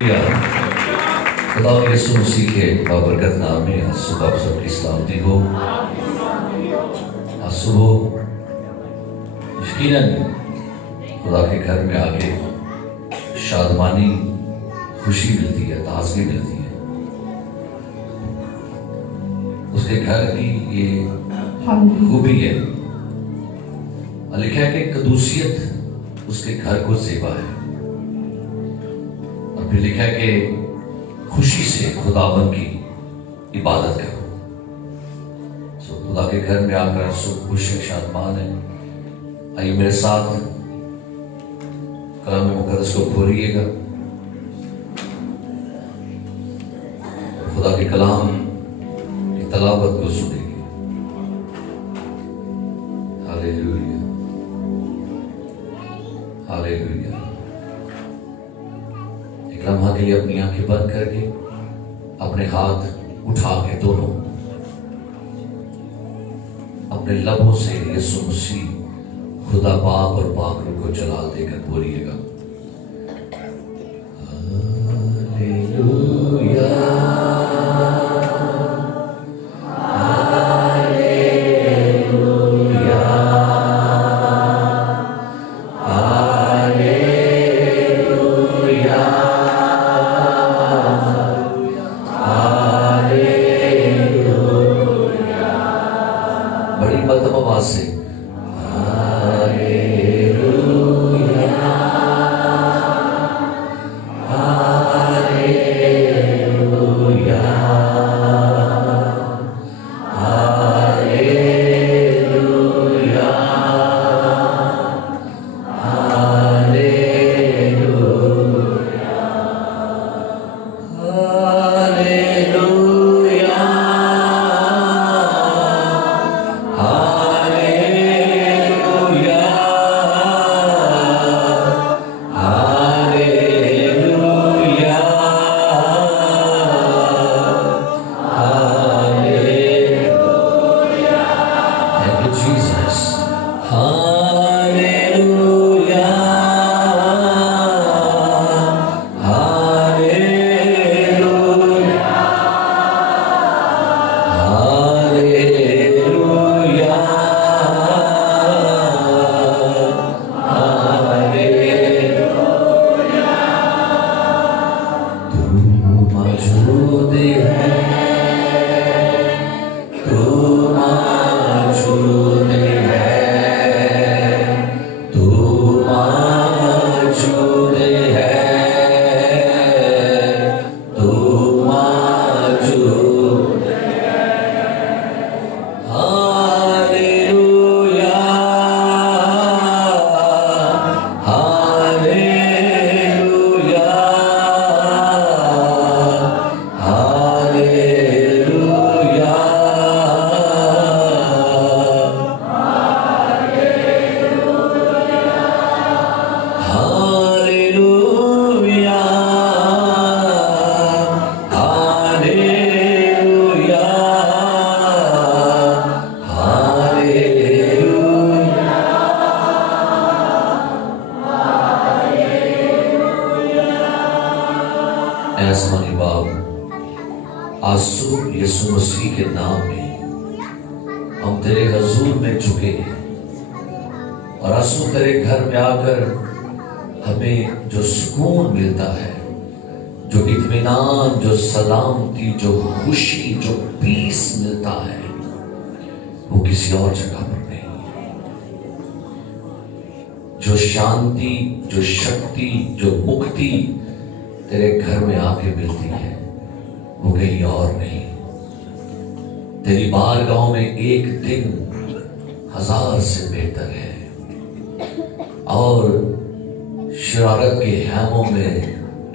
खुदा यीशु मसीह के बाबरकत नाम में आज सुबह आप सबकी सलामती हो। आज सुबह यकीनन खुदा के घर में आके शादमानी खुशी मिलती है, ताजगी मिलती है। उसके घर की ये खूबी है। लिखा है कि कदूसियत उसके घर को सेवा है। और फिर लिखा है कि खुशी से खुदावन की इबादत करो। सो खुदा के घर में आकर सुख खुश है, शादमान है। आइए मेरे साथ कलाम मुकद्दस को खोलिएगा, खुदा के कलाम की तलावत को सुनेंगे। Hallelujah, hallelujah. एक लम्हा के लिए अपनी आंखें बंद करके अपने हाथ उठा के दोनों अपने लबों से यीशु मसीह खुदा बाप और पाक रूह को जलाल देकर बोलिएगा, हालेलुया, यीशु मसीह के नाम में हम तेरे हजूर में झुके हैं और आंसू तेरे घर में आकर हमें जो सुकून मिलता है, जो इत्मीनान, जो सलामती, जो खुशी, जो पीस मिलता है, वो किसी और जगह पर नहीं है। जो शांति, जो शक्ति, जो मुक्ति तेरे घर में आके मिलती है, वो कहीं और नहीं। तेरी बारगाहों में एक दिन 1000 से बेहतर है और शरारत के हैमों में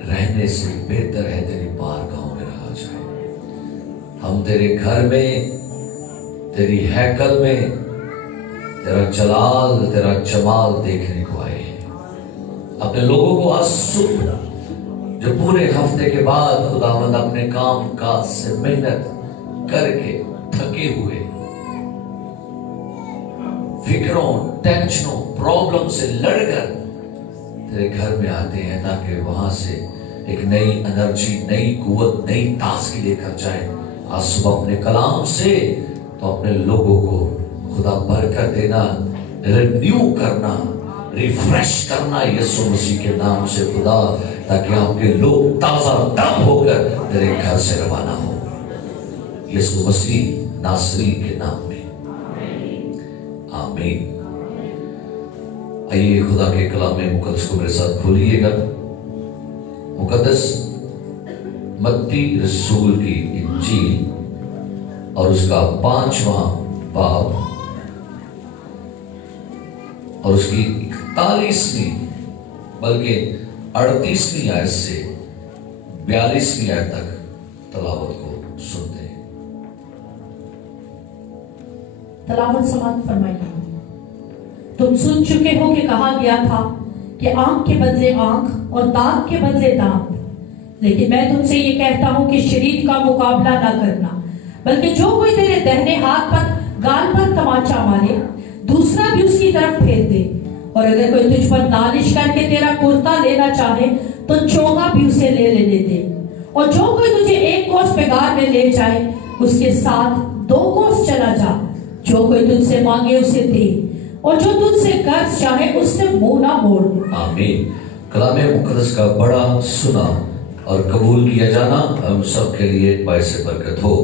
रहने से बेहतर है तेरी बारगाहों में रहा जाए। हम तेरे घर में, तेरी हैकल में तेरा जलाल, तेरा जमाल देखने को आए हैं। अपने लोगों को आज सुबह जो पूरे हफ्ते के बाद खुदावंद अपने काम काज से मेहनत करके थके हुए, फिक्रों, टेंशनों, प्रॉब्लम से लड़कर तेरे घर में आते हैं ताकि वहां से एक नई एनर्जी, नई कुव्वत, नई ताजगी लेकर जाए। आज सुबह अपने कलाम से तो अपने लोगों को खुदा बरकत देना, रिन्यू करना, रिफ्रेश करना यीशु मसीह के नाम से खुदा, ताकि आपके लोग ताजा दम होकर मेरे घर से रवाना हो यीशु मसीह नासरी के नाम में, आमीन। आइए खुदा के कलाम में मुकद्दस को मेरे साथ खोलिएगा। मुकद्दस मत्ती रसूल की इंजील और उसका 5वां बाब और उसकी 41वीं बल्कि 38वीं आयत से 42वीं आयत तक तलावत को सुनते हैं। तलावत समाप्त फरमाइए। तुम सुन चुके हो कि कहा गया था कि आंख के बदले आंख और दांत के बदले दांत, लेकिन मैं तुमसे ये कहता हूं कि शरीर का मुकाबला ना करना, बल्कि जो कोई तेरे दाहिने हाथ पर गाल पर तमाचा मारे दूसरा भी उसकी तरफ फेर दे, और अगर कोई तुझ पर नालिश करके तेरा कुर्ता लेना चाहे तो चोगा भी उसे ले लेने दे, और जो कोई तुझे एक कोस बेगार में ले जाए उसके साथ 2 कोस चला जा। जो कोई तुझसे मांगे उसे दे, और जो तुझसे कर्ज चाहे उससे मुंह ना मोड़। आमीन। कलामे मुकद्दस का बड़ा सुना और कबूल किया जाना हम सब के लिए बाइस बरकत हो।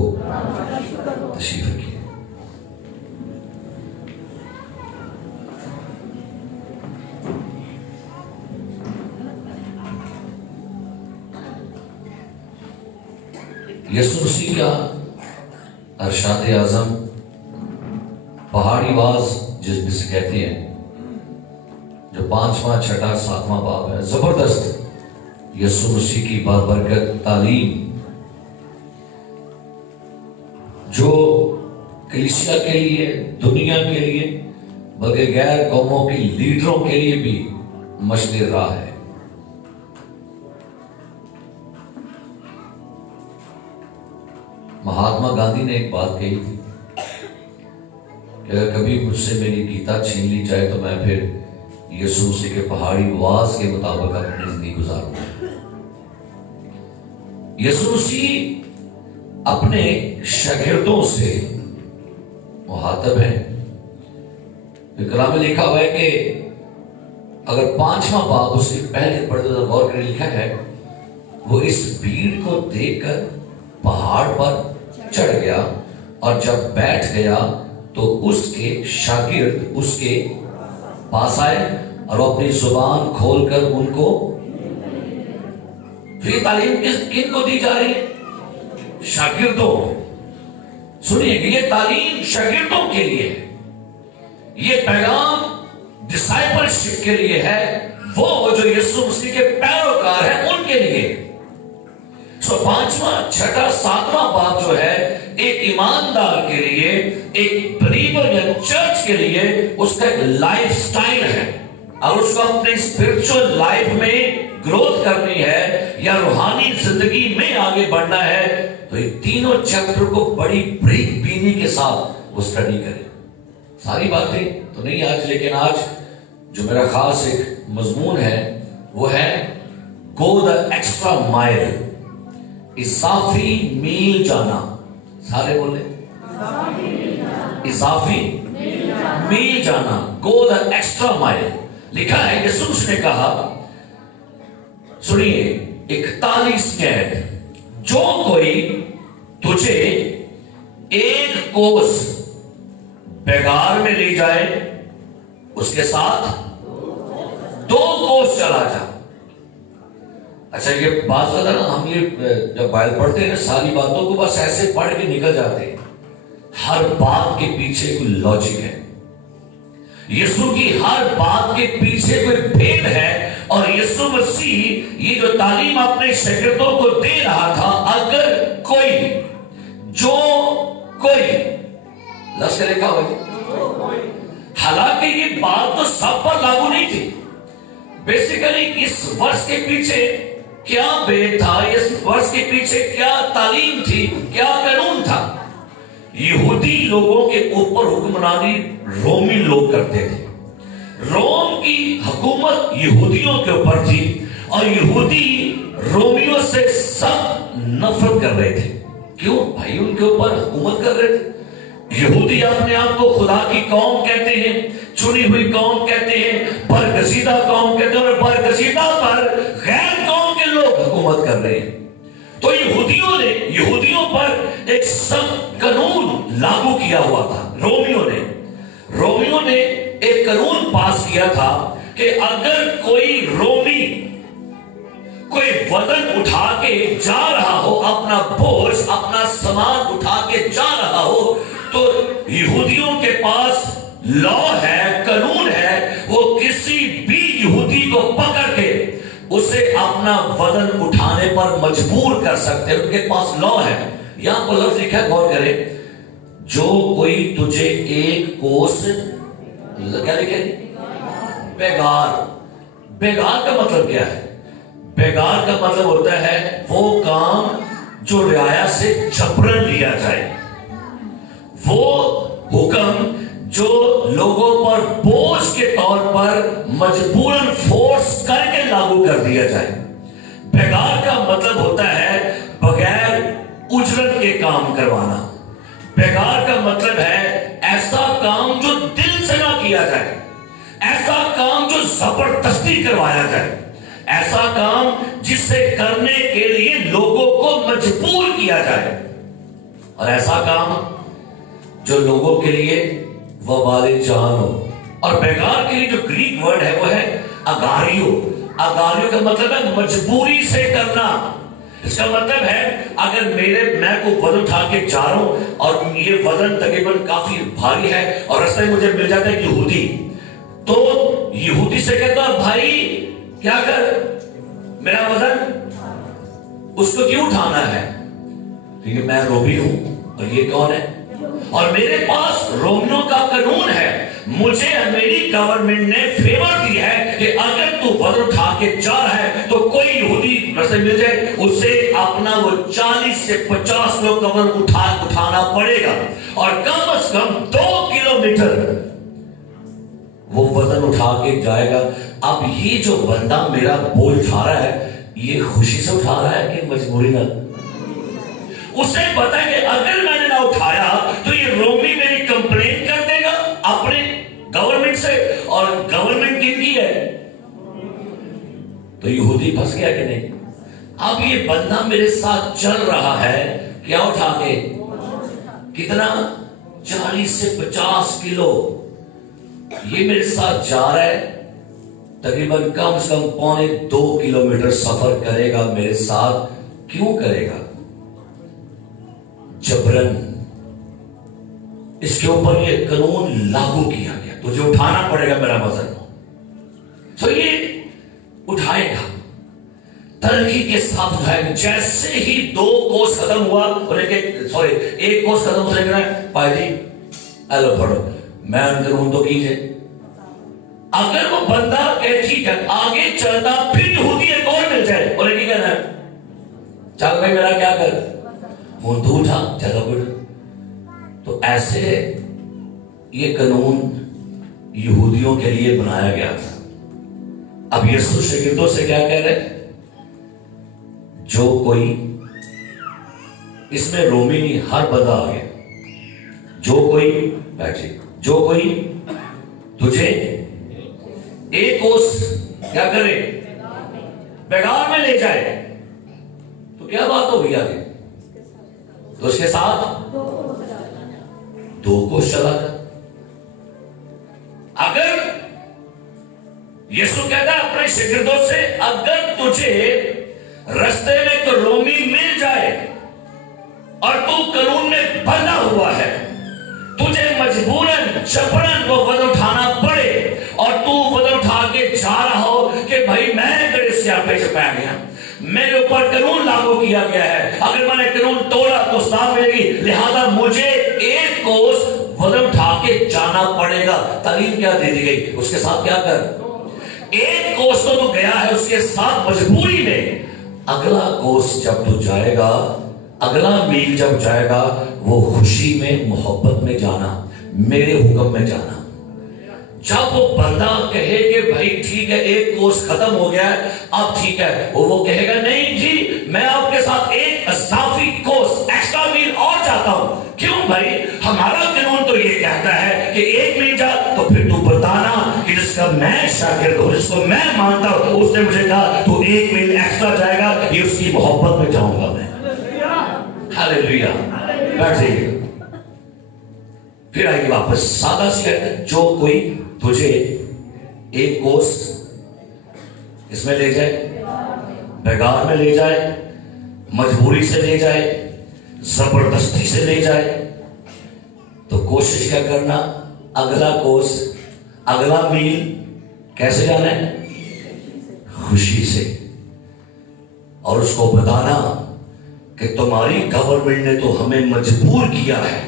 तशरीफ रखिए। यीशु मसीह का अरशाद आजम पहाड़ी वाज जिसे कहते हैं, जो 5वां, 6वां, 7वां बाब है, जबरदस्त यीशु मसीह की बाबरकत तालीम जो कलीसिया के लिए, दुनिया के लिए, बल्कि गैर कौमों के लीडरों के लिए भी मशले राह है। महात्मा गांधी ने एक बात कही थी कि अगर कभी मुझसे मेरी गीता छीन ली जाए तो मैं फिर यीशु मसीह के पहाड़ी वाज के मुताबिक अपनी जिंदगी गुजारूंगा। यीशु मसीह अपने शागिर्दों से मुखातब है। कलाम में लिखा हुआ है कि अगर 5वां बाब उसके पहले पढ़ते गौर करके लिखा है, वो इस भीड़ को देखकर पहाड़ पर चढ़ गया और जब बैठ गया तो उसके शागिर्द उसके पास आए और वो अपनी जुबान खोलकर उनको, फिर तालीम किन को दी जा रही है? शागिर्दों। सुनिए कि ये तालीम शागिर्दों के लिए है, ये पैगाम डिसाइपलशिप के लिए है, वो जो यीशु मसीह के पैरोकार हैं उनके लिए। 5वां, 6वां, 7वां बाब जो है एक ईमानदार के लिए, एक बिलीवर या चर्च के लिए उसका एक लाइफ स्टाइल है, और उसको अपने स्पिरिचुअल लाइफ में ग्रोथ करनी है या रूहानी जिंदगी में आगे बढ़ना है, तो ये तीनों चैप्टर को बड़ी ब्रीक बीनी के साथ वो स्टडी करें। सारी बातें तो नहीं आज, लेकिन आज जो मेरा खास एक मजमून है वो है गो द एक्स्ट्रा माइल, इजाफी मील जाना। सारे बोले इजाफी मील जाना, गो द एक्स्ट्रा माइल। लिखा है यीशु ने कहा, सुनिए 41 कैद, जो कोई तुझे एक कोस बेगार में ले जाए उसके साथ 2 कोस चला जा। अच्छा, ये बात होता है ना, हम ये जब बाइबल पढ़ते हैं सारी बातों को बस ऐसे पढ़ के निकल जाते हैं। हर बात के पीछे कोई लॉजिक है, यीशु की हर बात के पीछे कोई भेद है। और यीशु मसीह ये जो तालीम अपने शागिर्दों को दे रहा था, अगर कोई, जो कोई, लफ्ज़ लिखा हुआ है, हालांकि ये बात तो सब पर लागू नहीं थी। बेसिकली इस वर्ष के पीछे क्या भेद था, इस वर्ष के पीछे क्या तालीम थी, क्या कानून था? यहूदी लोगों के ऊपर हुक्मरानी रोमी लोग करते थे। रोम की हुकूमत यहूदियों के ऊपर थी और यहूदी रोमियों से सब नफरत कर रहे थे। क्यों भाई? उनके ऊपर हुकूमत कर रहे थे। यहूदी अपने आप को खुदा की कौम कहते हैं, चुनी हुई कौम कहते हैं, बरगजीदा कौम कहते हैं, और बरगजीदा पर गैर कौम के लोग हुकूमत कर रहे हैं। तो यहूदियों पर एक सख्त कानून लागू किया हुआ था। रोमियों ने एक कानून पास किया था कि अगर कोई रोमी कोई वजन उठा के जा रहा हो, अपना बोझ अपना सामान उठा के जा रहा हो, तो यहूदियों के पास लॉ है, कानून है, वो किसी भी यहूदी को पकड़ के उसे अपना वजन उठाने पर मजबूर कर सकते हैं। उनके पास लॉ है। यहां पर लफ्ज लिखा है, गौर करें, जो कोई तुझे एक कोस, क्या लिखे? बेगार का मतलब क्या है? बेगार का मतलब होता है वो काम जो रियाया से जबरन लिया जाए, वो हुक्म जो लोगों पर बोझ के तौर पर मजबूरन फोर्स करके लागू कर दिया जाए। बेगार का मतलब होता है बगैर उजरत के काम करवाना। बेगार का मतलब है ऐसा काम जो दिल से ना किया जाए, ऐसा काम जो जबरदस्ती करवाया जाए, ऐसा काम जिसे करने के लिए लोगों को मजबूर किया जाए, और ऐसा काम जो लोगों के लिए वबाले जान हो। और बेगार के लिए जो ग्रीक वर्ड है वो है अगारियो। अगारियो का मतलब है मजबूरी से करना। इसका मतलब है अगर मैं को वजन उठा के जा रहा हूं और ये वजन तकरीबन काफी भारी है और रास्ते में मुझे मिल जाता है यहूदी, तो यहूदी से कहता भाई क्या कर, मेरा वजन उसको क्यों उठाना है? क्योंकि मैं रोमी हूं और ये कौन है? और मेरे पास रोमियों का कानून है, मुझे मेरी गवर्नमेंट ने फेवर दी है कि अगर तू वजन उठा के जा रहा है तो कोई यहूदी रास्ते मिल जाए, उसे अपना वो 40 से 50 किलो का वजन उठाना पड़ेगा, और कम से कम 2 किलोमीटर वो वजन उठा के जाएगा। अब ये जो बंदा मेरा बोझ उठा रहा है, ये खुशी से उठा रहा है कि मजबूरी ना? उसे पता है कि अगर मैंने ना उठाया तो ये रोमी मेरी कंप्लेन कर देगा अपने गवर्नमेंट से, और गवर्नमेंट किनकी है? तो यहूदी फंस गया कि नहीं? अब ये बंदा मेरे साथ चल रहा है, क्या उठा के? कितना? 40 से 50 किलो ये मेरे साथ जा रहा है, तकरीबन कम से कम 1.25 किलोमीटर सफर करेगा मेरे साथ। क्यों करेगा? जबरन। इसके ऊपर ये कानून लागू किया गया, तुझे उठाना पड़ेगा मेरा वजन। तो ये उठाएगा, तलखी के साथ उठाएगा। जैसे ही 2 कोस खत्म हुआ, एक कोस खत्म हो, पाजी हेलो पढ़ो, मैं कानून तो कीजिए। अगर वो बंदा कहे ठीक है आगे चलता, फिर यहूदी एक और मिल जाए, बोले क्या कहना है? चल भाई मेरा क्या कर, वो तो उठा, चलो फिर। तो ऐसे ये कानून यहूदियों के लिए बनाया गया था। अब यीशु शागिर्दों से क्या कह रहे? जो कोई, इसमें रोमी नहीं, हर बंदा आ गया, जो कोई बैठे, जो कोई तुझे एक कोस क्या करे, बेगार में ले जाए, तो क्या बात हो गई आगे? तो उसके साथ 2 कोस चला जा। अगर यीशु कहता है अपने शागिर्दों से, अगर तुझे रास्ते में एक रोमी मिल जाए और तू कानून में बंधा हुआ है, तुझे मजबूरन जबरन वो वजन उठाना पड़े, और तू वजन उठा के जा रहा हो कि भाई मैं तेरे स्यापे से पै गया, मेरे ऊपर कानून लागू किया गया है, अगर मैंने कानून तोड़ा तो सजा मिलेगी, लिहाजा मुझे एक कोस वजन उठा के जाना पड़ेगा। तालीम क्या दे दी गई? उसके साथ क्या कर, एक कोस तो तू गया है, उसके साथ मजबूरी में अगला कोस जब तू जाएगा, अगला मील जब जाएगा, वो खुशी में, मोहब्बत में जाना, मेरे हुक्म में जाना। जब वो बंदा कहे कि भाई ठीक है एक कोर्स खत्म हो गया है अब ठीक है, वो कहेगा नहीं जी मैं आपके साथ एक असाफी कोर्स एक्स्ट्रा मील और चाहता हूं। क्यों भाई, हमारा कानून तो ये कहता है कि एक मील जा, तो फिर तू बताना कि जिसका मैं शागिर्द हूं, जिसको मैं मानता हूं, उसने मुझे कहा तू एक मील एक्स्ट्रा जाएगा, ये उसकी मोहब्बत में जाऊंगा मैं। हालेलुया। बैठ जाइए। फिर आएगी वापस सादा सी है, जो कोई तुझे एक कोर्स इसमें ले जाए, बेगार में ले जाए, मजबूरी से ले जाए, जबरदस्ती से ले जाए, तो कोशिश क्या करना, अगला कोर्स, अगला मील कैसे जाना है? खुशी से। और उसको बताना कि तुम्हारी गवर्नमेंट ने तो हमें मजबूर किया है,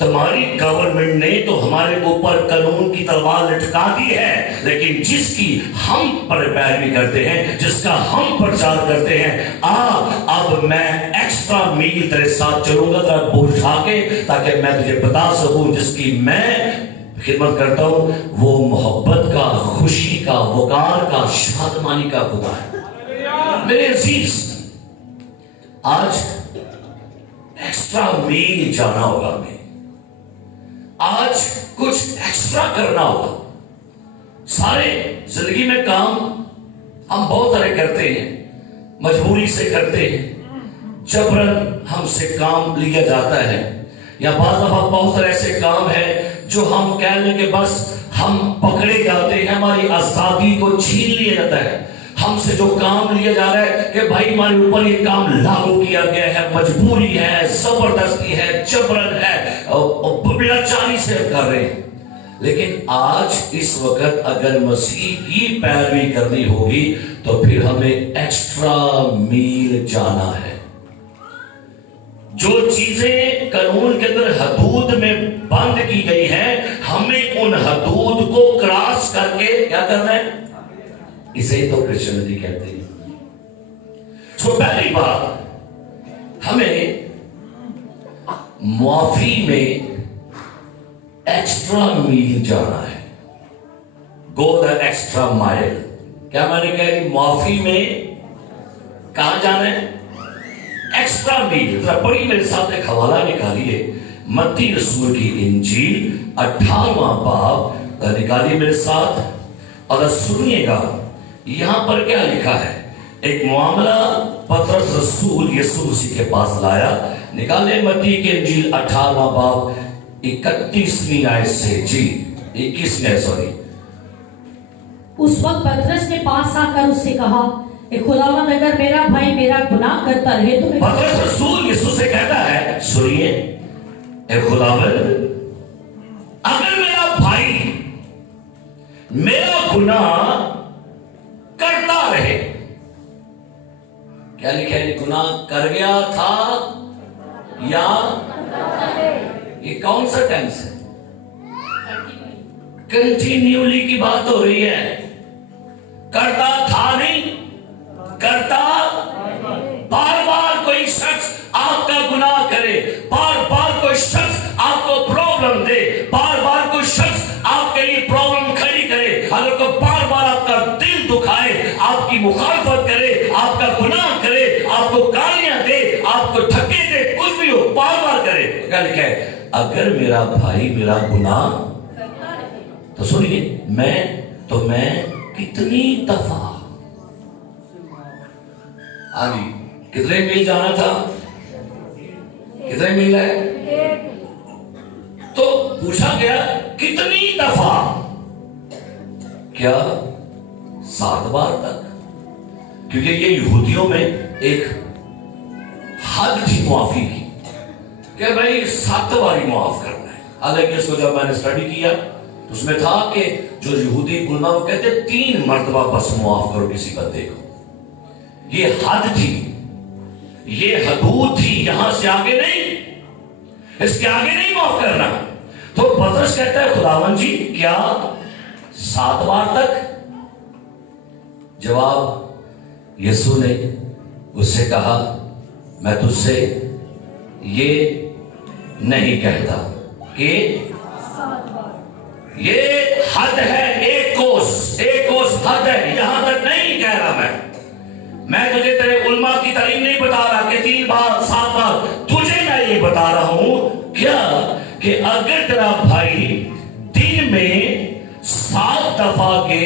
तुम्हारी गवर्नमेंट ने तो हमारे ऊपर कानून की तलवार लटका दी है, लेकिन जिसकी हम पर पैरवी करते हैं, जिसका हम प्रचार करते हैं, अब मैं एक्स्ट्रा मील तेरे साथ चलूंगा तेरा बोझ उठा के, ताकि मैं तुझे बता सकूं जिसकी मैं खिदमत करता हूं वो मोहब्बत का, खुशी का, वकार का, शादमानी का खुदा है। मेरे अजीज, आज एक्स्ट्रा मील जाना होगा हमें, आज कुछ एक्स्ट्रा करना होगा। सारे जिंदगी में काम हम बहुत सारे करते हैं, मजबूरी से करते हैं, जबरन हमसे काम लिया जाता है, या बाज़ दफा बहुत सारे ऐसे काम है जो हम कह लें कि बस हम पकड़े जाते हैं, हमारी आजादी को छीन लिया जाता है, हमसे जो काम लिया जा रहा है कि भाई हमारे ऊपर ये काम लागू किया गया है, मजबूरी है, जबरदस्ती है, जबरन है, लाचारी से कर रहे हैं। लेकिन आज इस वक्त अगर मसीह की पैरवी करनी होगी तो फिर हमें एक्स्ट्रा मील जाना है। जो चीजें कानून के अंदर हदूद में बंद की गई हैं, हमें उन हदूद को क्रॉस करके क्या करना है? इसे तो क्रिश्चियनिटी कहते हैं। तो पहली बात, हमें मुआफी में एक्स्ट्रा मील जाना है। Go the extra mile. क्या मैंने कह दी? मुआफी में कहां जाना है? एक्स्ट्रा मील। जरा पढ़िए मेरे साथ, एक हवाला निकालिए, मत्ती रसूल की इंजील 18वां बाब निकालिए मेरे साथ और सुनिएगा यहां पर क्या लिखा है। एक मामला पतरस रसूल यीशु मसीह के पास लाया। निकाले मत्ती की इंजील 18वां बाब 31वीं आयत से, जी 21वीं, सॉरी। उस वक्त पतरस ने पास आकर उससे कहा, ए खुदावंद, अगर मेरा भाई मेरा गुनाह करता रहे तो पतरस रसूल यीशु से कहता है, सुनिए, ए खुदावंद, अगर मेरा भाई मेरा गुनाह करता रहे, क्या लिखा है? गुनाह कर गया था या ये कौन सा टेंस है? कंटिन्यूली की बात हो रही है। करता था नहीं, करता। बार बार कोई शख्स आपका गुनाह करे, बार बार कोई शख्स आपको प्रॉब्लम दे, बार बार कोई शख्स आपके लिए प्रॉब्लम खड़ी करे, अगर कोई बार बार आपका दिल दुखाए, आपकी मुखालफत करे, आपका गुनाह करे, आपको गालियां दे, आपको धक्के दे, कुछ भी हो, बार बार करे, क्या लिखा है? अगर मेरा भाई मेरा गुनाह, तो सुनिए, मैं कितनी दफा आगे कितने मील जाना था? कितने मील है? तो पूछा गया कितनी दफा? क्या 7 बार तक? क्योंकि ये यहूदियों में एक हद थी मुआफी की, क्या भाई 7 बारी माफ करना है। हालांकि इसको जब मैंने स्टडी किया तो उसमें था कि जो यहूदी गुनाह वो कहते 3 मर्तबा बस माफ करो किसी बंदे को। ये हद थी, ये हदूद थी, यहां से आगे नहीं, इसके आगे नहीं माफ करना। तो पतरस कहता है, खुदावन जी क्या 7 बार तक? जवाब यीशु ने उससे कहा, मैं तुझसे ये नहीं कहता कि ये हद है, एक कोस हद है, यहां तक नहीं कह रहा मैं तुझे तेरे उल्मा की तालीम नहीं बता रहा कि 3 बार 7 बार, तुझे मैं ये बता रहा हूं क्या कि अगर तेरा भाई दिन में 7 दफा के,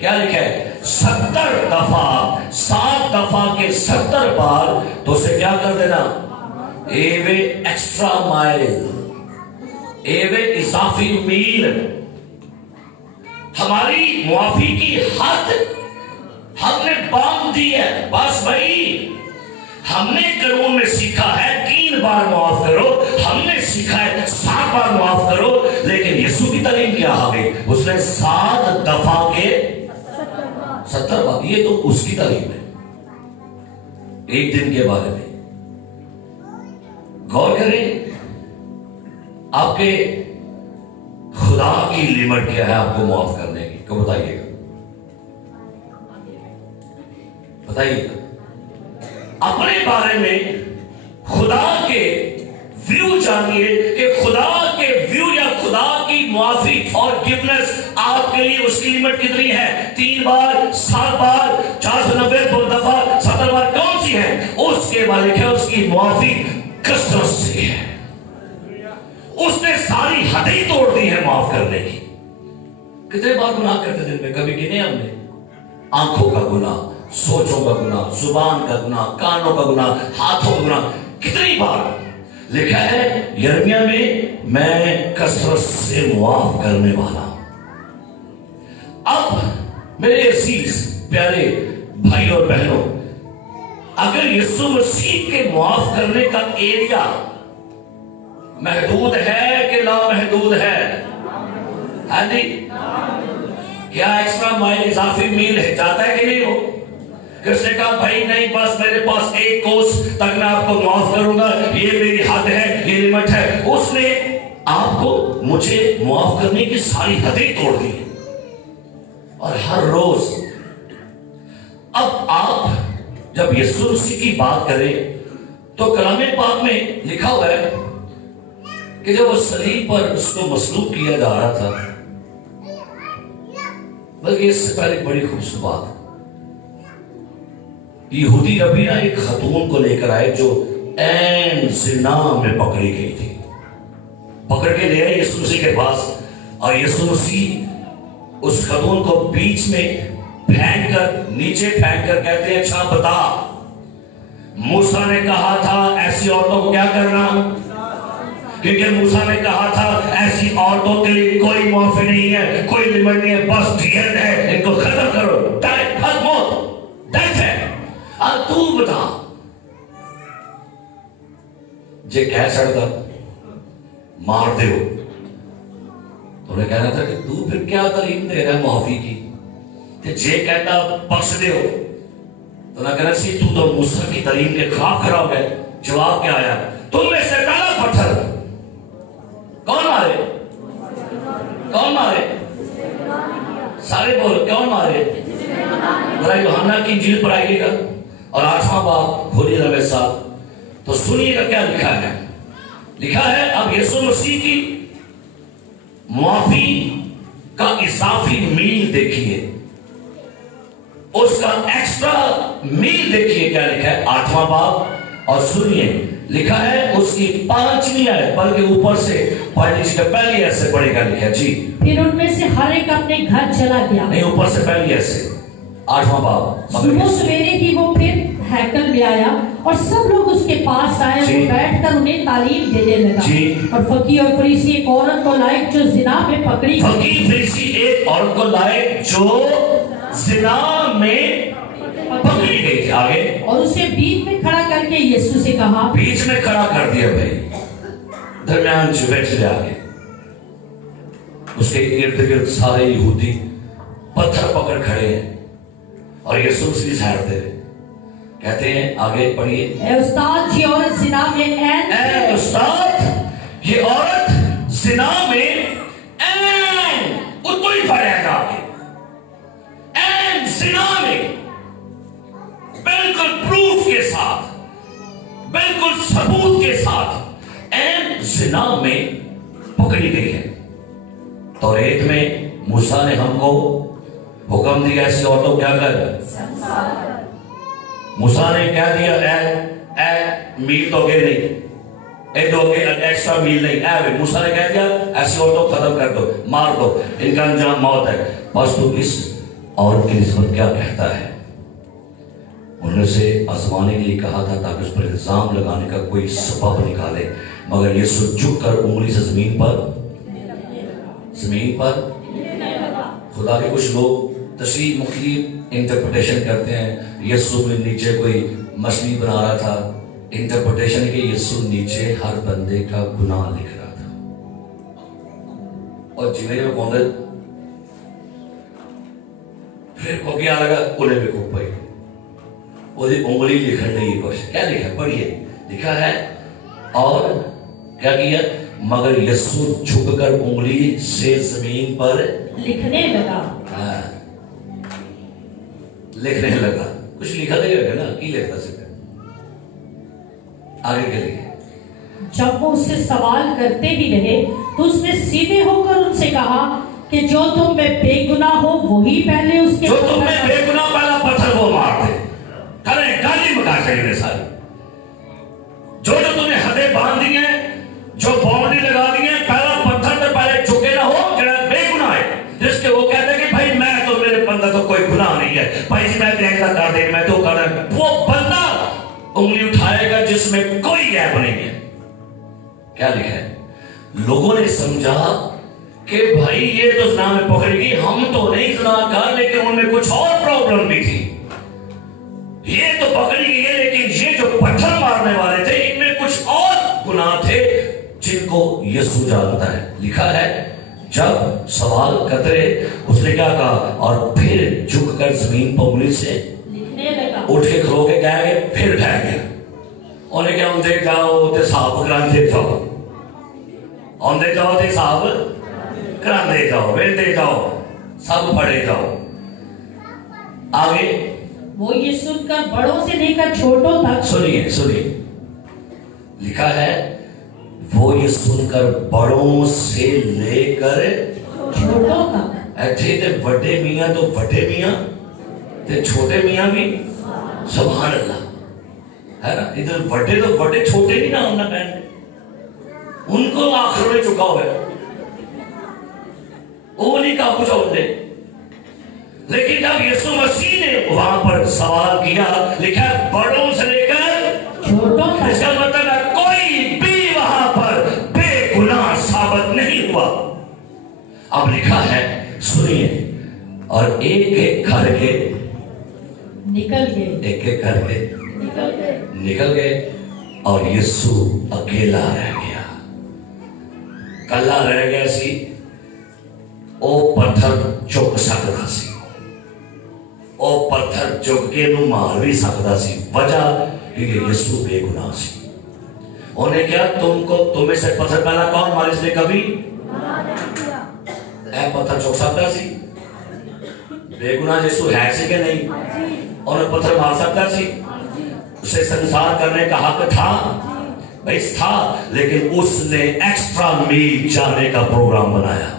क्या लिखा है 70 दफा, 7 दफा के 70 बार, तो उसे क्या कर देना, एवे एक्स्ट्रा माइल, एवे इजाफी मील, हमारी मुआफी की हद हमने बांध दी है। बस भाई, हमने कानून में सीखा है 3 बार माफ करो, हमने सीखा है 7 बार माफ करो, लेकिन यीशु की तालीम क्या आ गई, उसने 7 दफा के 70 बार, ये तो उसकी तालीम है। एक दिन के बारे में गौर करें, आपके खुदा की लिमिट क्या है आपको माफ करने की, को बताइएगा, बताइएगा अपने बारे में। खुदा के व्यू जानिए कि खुदा के व्यू या खुदा की माफी और गिवनेस आपके लिए उसकी लिमिट कितनी है, 3 बार, 7 बार, 490 2 दफा 70 बार, कौन सी है, उसके बारे में उसकी माफी कसरत से है। उसने सारी हदें तोड़ दी है माफ करने की। कितने बार गुनाह करते दिन में, कभी गिने हमने, आंखों का गुनाह, सोचों का गुनाह, जुबान का गुनाह, कानों का गुनाह, हाथों का गुनाह, कितनी बार लिखा है यिर्मयाह में, मैं कसरत से मुआफ करने वाला हूं। अब मेरे अजीज प्यारे भाई और बहनों, अगर यीशु मसीह के मुआफ करने का एरिया महदूद है कि लामहदूद है, हाँ जी, क्या एक्स्ट्रा माइल इजाफी मील है, जाता है कि नहीं हो, किसने कहा भाई नहीं, बस मेरे पास 1 कोस तक मैं आपको माफ करूंगा, ये मेरी हद है, ये लिमिट है, उसने आपको मुझे माफ करने की सारी हदें तोड़ दी और हर रोज। अब आप जब यीशु मसीह की बात करें तो कलाम पाक में लिखा हुआ है कि जब वो सलीब पर उसको मसलूब किया जा रहा था, बल्कि इससे पहले बड़ी खूबसूरत बात, यहूदी रबी ना एक खतून को लेकर आए जो ऐन जिना में पकड़ी गई थी, पकड़ के ले आए यीशु मसीह के पास, और यीशु मसीह उस खतून को बीच में फेंक कर, नीचे फेंक कर कहते हैं, अच्छा बता, मूसा ने कहा था ऐसी औरतों को क्या करना, क्योंकि मूसा ने कहा था ऐसी औरतों के लिए कोई माफी नहीं है, कोई लिमिट नहीं है, बस ढेर है, इनको खत्म करो, डेथ है। अब तू बता, जे कह सकता मार दे, तो उन्हें कहना था कि तू फिर क्या तालीम दे रहा है माफी की, कि जे कहता बख्श दे, तो ना कहना सी तू तो मूसा की तालीम के खिलाफ खड़ा हो गया। जवाब क्या आया, तुमने से डाला पत्थर, कौन मारे, कौन मारे, सारे बोल कौन मारे, जरा यूहन्ना की इंजील पर आइएगा और 8वां बाब खोलिएगा मेरे साथ, तो सुनिएगा क्या लिखा है। लिखा है, अब यीशु मसीह की मुआफी का इजाफी मील देखिए, उसका एक्स्ट्रा मील देखिए क्या लिखा है 8वां बाब, और सुनिए लिखा है उसकी 5वीं आयत, बल्कि ऊपर से पढ़ लीजिए, पहली आयत से पढ़ेगा, लिखा है जी, फिर उनमें से हर एक अपने घर चला गया। नहीं, ऊपर से पहली आयत से 8वां बाब। सुबह सवेरे ही वो फिर हैकल में आया और सब लोग उसके पास आए, वो बैठकर उन्हें तालीम देने लगा। और फकीर और फरीसी एक औरत को लाए जो जिना में पकड़ी, फकीर फरीसी एक औरत को लाए जो जिना में पकड़ी गई थी। आगे, और उसे बीच में खड़ा करके यीशु से कहा, बीच में खड़ा कर दिया भाई, दरमियान से आगे, उसके इर्द गिर्द सारे यहूदी पत्थर पकड़ खड़े हैं और यीशु से सहायता दे रहे, कहते हैं, आगे पढ़िए, ए उस्ताद ये औरत जिना में ऐन, उस्ताद ये औरत जिना में ऐन, उसको ही पढ़ेगा जाके, ऐन जिना में, बिल्कुल प्रूफ के साथ, बिल्कुल सबूत के साथ ऐन जिना में पकड़ी गई है। तो रेत में मूसा ने हमको हुक्म दिया ऐसी औरतों क्या कर, मूसा ने क्या दिया, मील तो गे नहीं, एक्स्ट्रा मील नहीं, मूसा ने कह दिया ऐसी औरतों को खत्म कर दो, मार दो, इनका अंजाम मौत है। बस तू इस औरत की निस्बत क्या कहता है? उन्होंने उसे आजमाने के लिए कहा था ताकि उस पर इल्जाम लगाने का कोई सबब निकाले, मगर यीशु झुक कर उंगली से जमीन पर खुदा के कुछ लोग तशरीह मुख्तलिफ इंटरप्रिटेशन करते हैं। यीशु में नीचे कोई मछली बना रहा था, इंटरप्रिटेशन के यीशु नीचे हर बंदे का गुनाह लिख रहा था। और जिमें में कौन फिर को क्या लगा, उन्हें भी खूब पाई ओदी उंगली लिखने की कोशिश, क्या लिखा पढ़िए, लिखा है और क्या किया, मगर यीशु झुककर उंगली से जमीन पर लिखने लगा। लिखने लगा, कुछ लिखा देगा ना, की लिखता सिर्फ आगे के लिए। जब वो उससे सवाल करते ही रहे तो उसने सीधे होकर उनसे कहा कि जो तुम में बेगुनाह हो वही पहले उसके, जो तुम में बेगुनाह पहला पत्थर वो मार दे, करें गाली मका चाहिए सारी। जो तुमने हदें बांध दी हैं, जो बाउंड्री लगा दी है, पहला पत्थर तो पहले झुके ना हो जरा बेगुनाह है, जिसके वो कहते हैं कि भाई मैं तो, मेरे बंदा तो कोई गुनाह नहीं है, भाई जी मैं ऐसा कर दे, मैं तो कर दे, वो बंदा उंगली उठाएगा जिसमें कोई ऐप नहीं है। क्या लिखा है? लोगों ने समझा कि भाई ये तो ज़िना में पकड़ेगी, हम तो नहीं ज़िनाकार, लेकिन उनमें कुछ और प्रॉब्लम भी थी। ये तो पकड़ी गई है, लेकिन ये जो पत्थर मारने वाले थे इनमें कुछ और गुनाह थे जिनको यीशु जानता है। लिखा है जब सवाल करते उसने क्या कहा, और फिर झुककर जमीन पर उंगली से लिखने लगा, उठ के खलो के गए, फिर ठह गया। उन्हें क्या उनसे जाओ ते साहब करांदे जाओ, आंदे जाओ ते साहब करांदे जाओ, वेंदे जाओ, सब पढ़े जाओ। आगे वो ये सुनकर बड़ों से लेकर छोटों तक, सुनिए लिखा है वो ये सुनकर बड़ों से लेकर छोटों तक, ऐसे ते बड़े मियां तो बड़े मियां ते छोटे मियां भी, सुभान अल्लाह, है ना। इधर बड़े तो बड़े, छोटे नहीं ना होना पहन, उनको आखिर में चुका हुआ है, वो नहीं कहा कुछ और दे। लेकिन जब यीशु मसीह ने वहां पर सवाल किया, लिखा बड़ों से लेकर छोटों तक, इसका मतलब है कोई भी वहां पर बेगुनाह साबित नहीं हुआ। अब लिखा है सुनिए, और एक एक करके निकल गए, एक एक करके निकल गए, और यीशु अकेला रह गया, कल्ला रह गया सी। ओ पत्थर चुक सकता सी, ओ पत्थर चुक के नू मार भी सकता सी, वजह क्योंकि यीशु बेगुनाह सी। उन्हें क्या, तुम्हें से पत्थर पहला कौन मारे, इसने कभी पत्थर चुक सकता सी, बेगुनाह यीशु है सी के नहीं, और पत्थर मार सकता सी, उसे संसार करने का हक था, बस था, लेकिन उसने एक्स्ट्रा मील जाने का प्रोग्राम बनाया।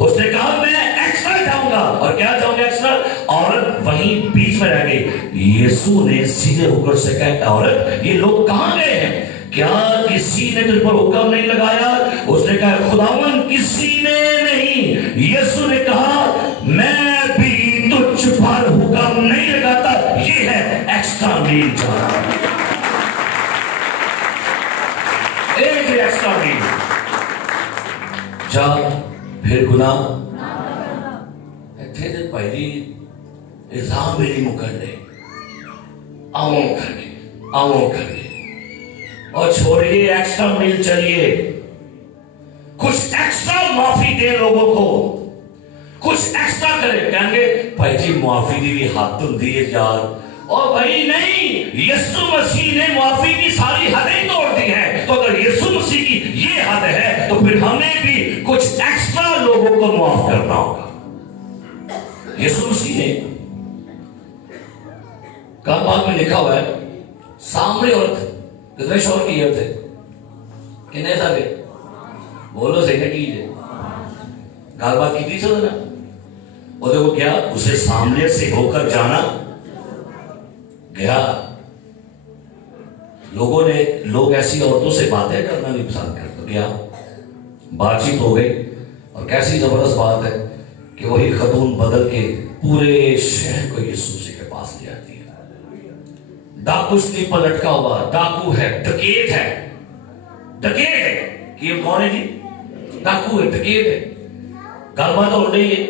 उसने कहा मैं एक्स्ट्रा जाऊंगा, और क्या जाऊंगा एक्स्ट्रा, औरत वहीं बीच में रह गई। यीशु ने सीधे होकर से कहा, औरत ये लोग कहां गए हैं, क्या किसी ने तुझ पर हुक्म नहीं लगाया? उसने कहा खुदावन किसी ने नहीं। यीशु ने कहा मैं भी तुझ पर हुक्म नहीं लगाता, ये है एक्स्ट्रा मील जाना, एक एक्स्ट्रा मील जा, फिर गुनाह थे तो पहली इल्जाम मेरी मुकर दे, आओ करके, और छोड़िए एक्स्ट्रा मील, चलिए कुछ एक्स्ट्रा माफी दे लोगों को, कुछ एक्स्ट्रा करे। कहेंगे भाई जी माफी दी भी हाथ तुम दिए यार, और भाई नहीं, यीशु मसीह ने माफी की सारी हदें तोड़ दी है, तो अगर यीशु मसीह की ये हद है तो फिर हमें भी कुछ एक्स्ट्रा लोगों को माफ करना होगा। यीशु मसीह ने कलम में लिखा हुआ है, सामने औरत कितने शोर किए थे, कितने सारे बोलो सही ना कीजिए, गलबात की थी ना, और देखो क्या उसे सामने से होकर जाना गया। लोग ऐसी औरतों से बातें करना नहीं पसंद करते। गया, बातचीत हो गई, और कैसी जबरदस्त बात है कि वही खतून बदल के पूरे शहर को यीशु मसीह के पास ले आती है। डाकू स्लीप पर लटका हुआ, डाकू है, डकैत है, डकैत है कि ये कौन है जी? डाकू है, डकैत है। गलबात हो रही है,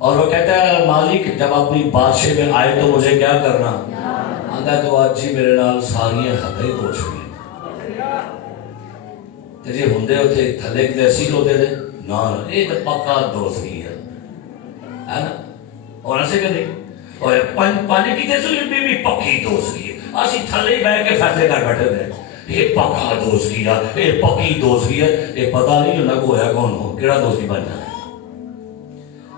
और वो कहता है मालिक जब अपनी बादशाह में आए तो मुझे क्या करना आंदा, तो आज जी मेरे नाल सारियां हदें हो चुकी ते जे हुंदे उथे थले किते असी लोदे दे ना ना, ये तो पक्का दोस्ती है ना, और ऐसे कहते और पानी की देसो ये भी पक्की दोस्ती है। असी थले बैठ के फैसले कर बैठे थे ये पक्का दोस्ती है, ये पक्की दोस्ती है, ये पता नहीं होना को है कौन हो केड़ा दोस्ती बन जाए।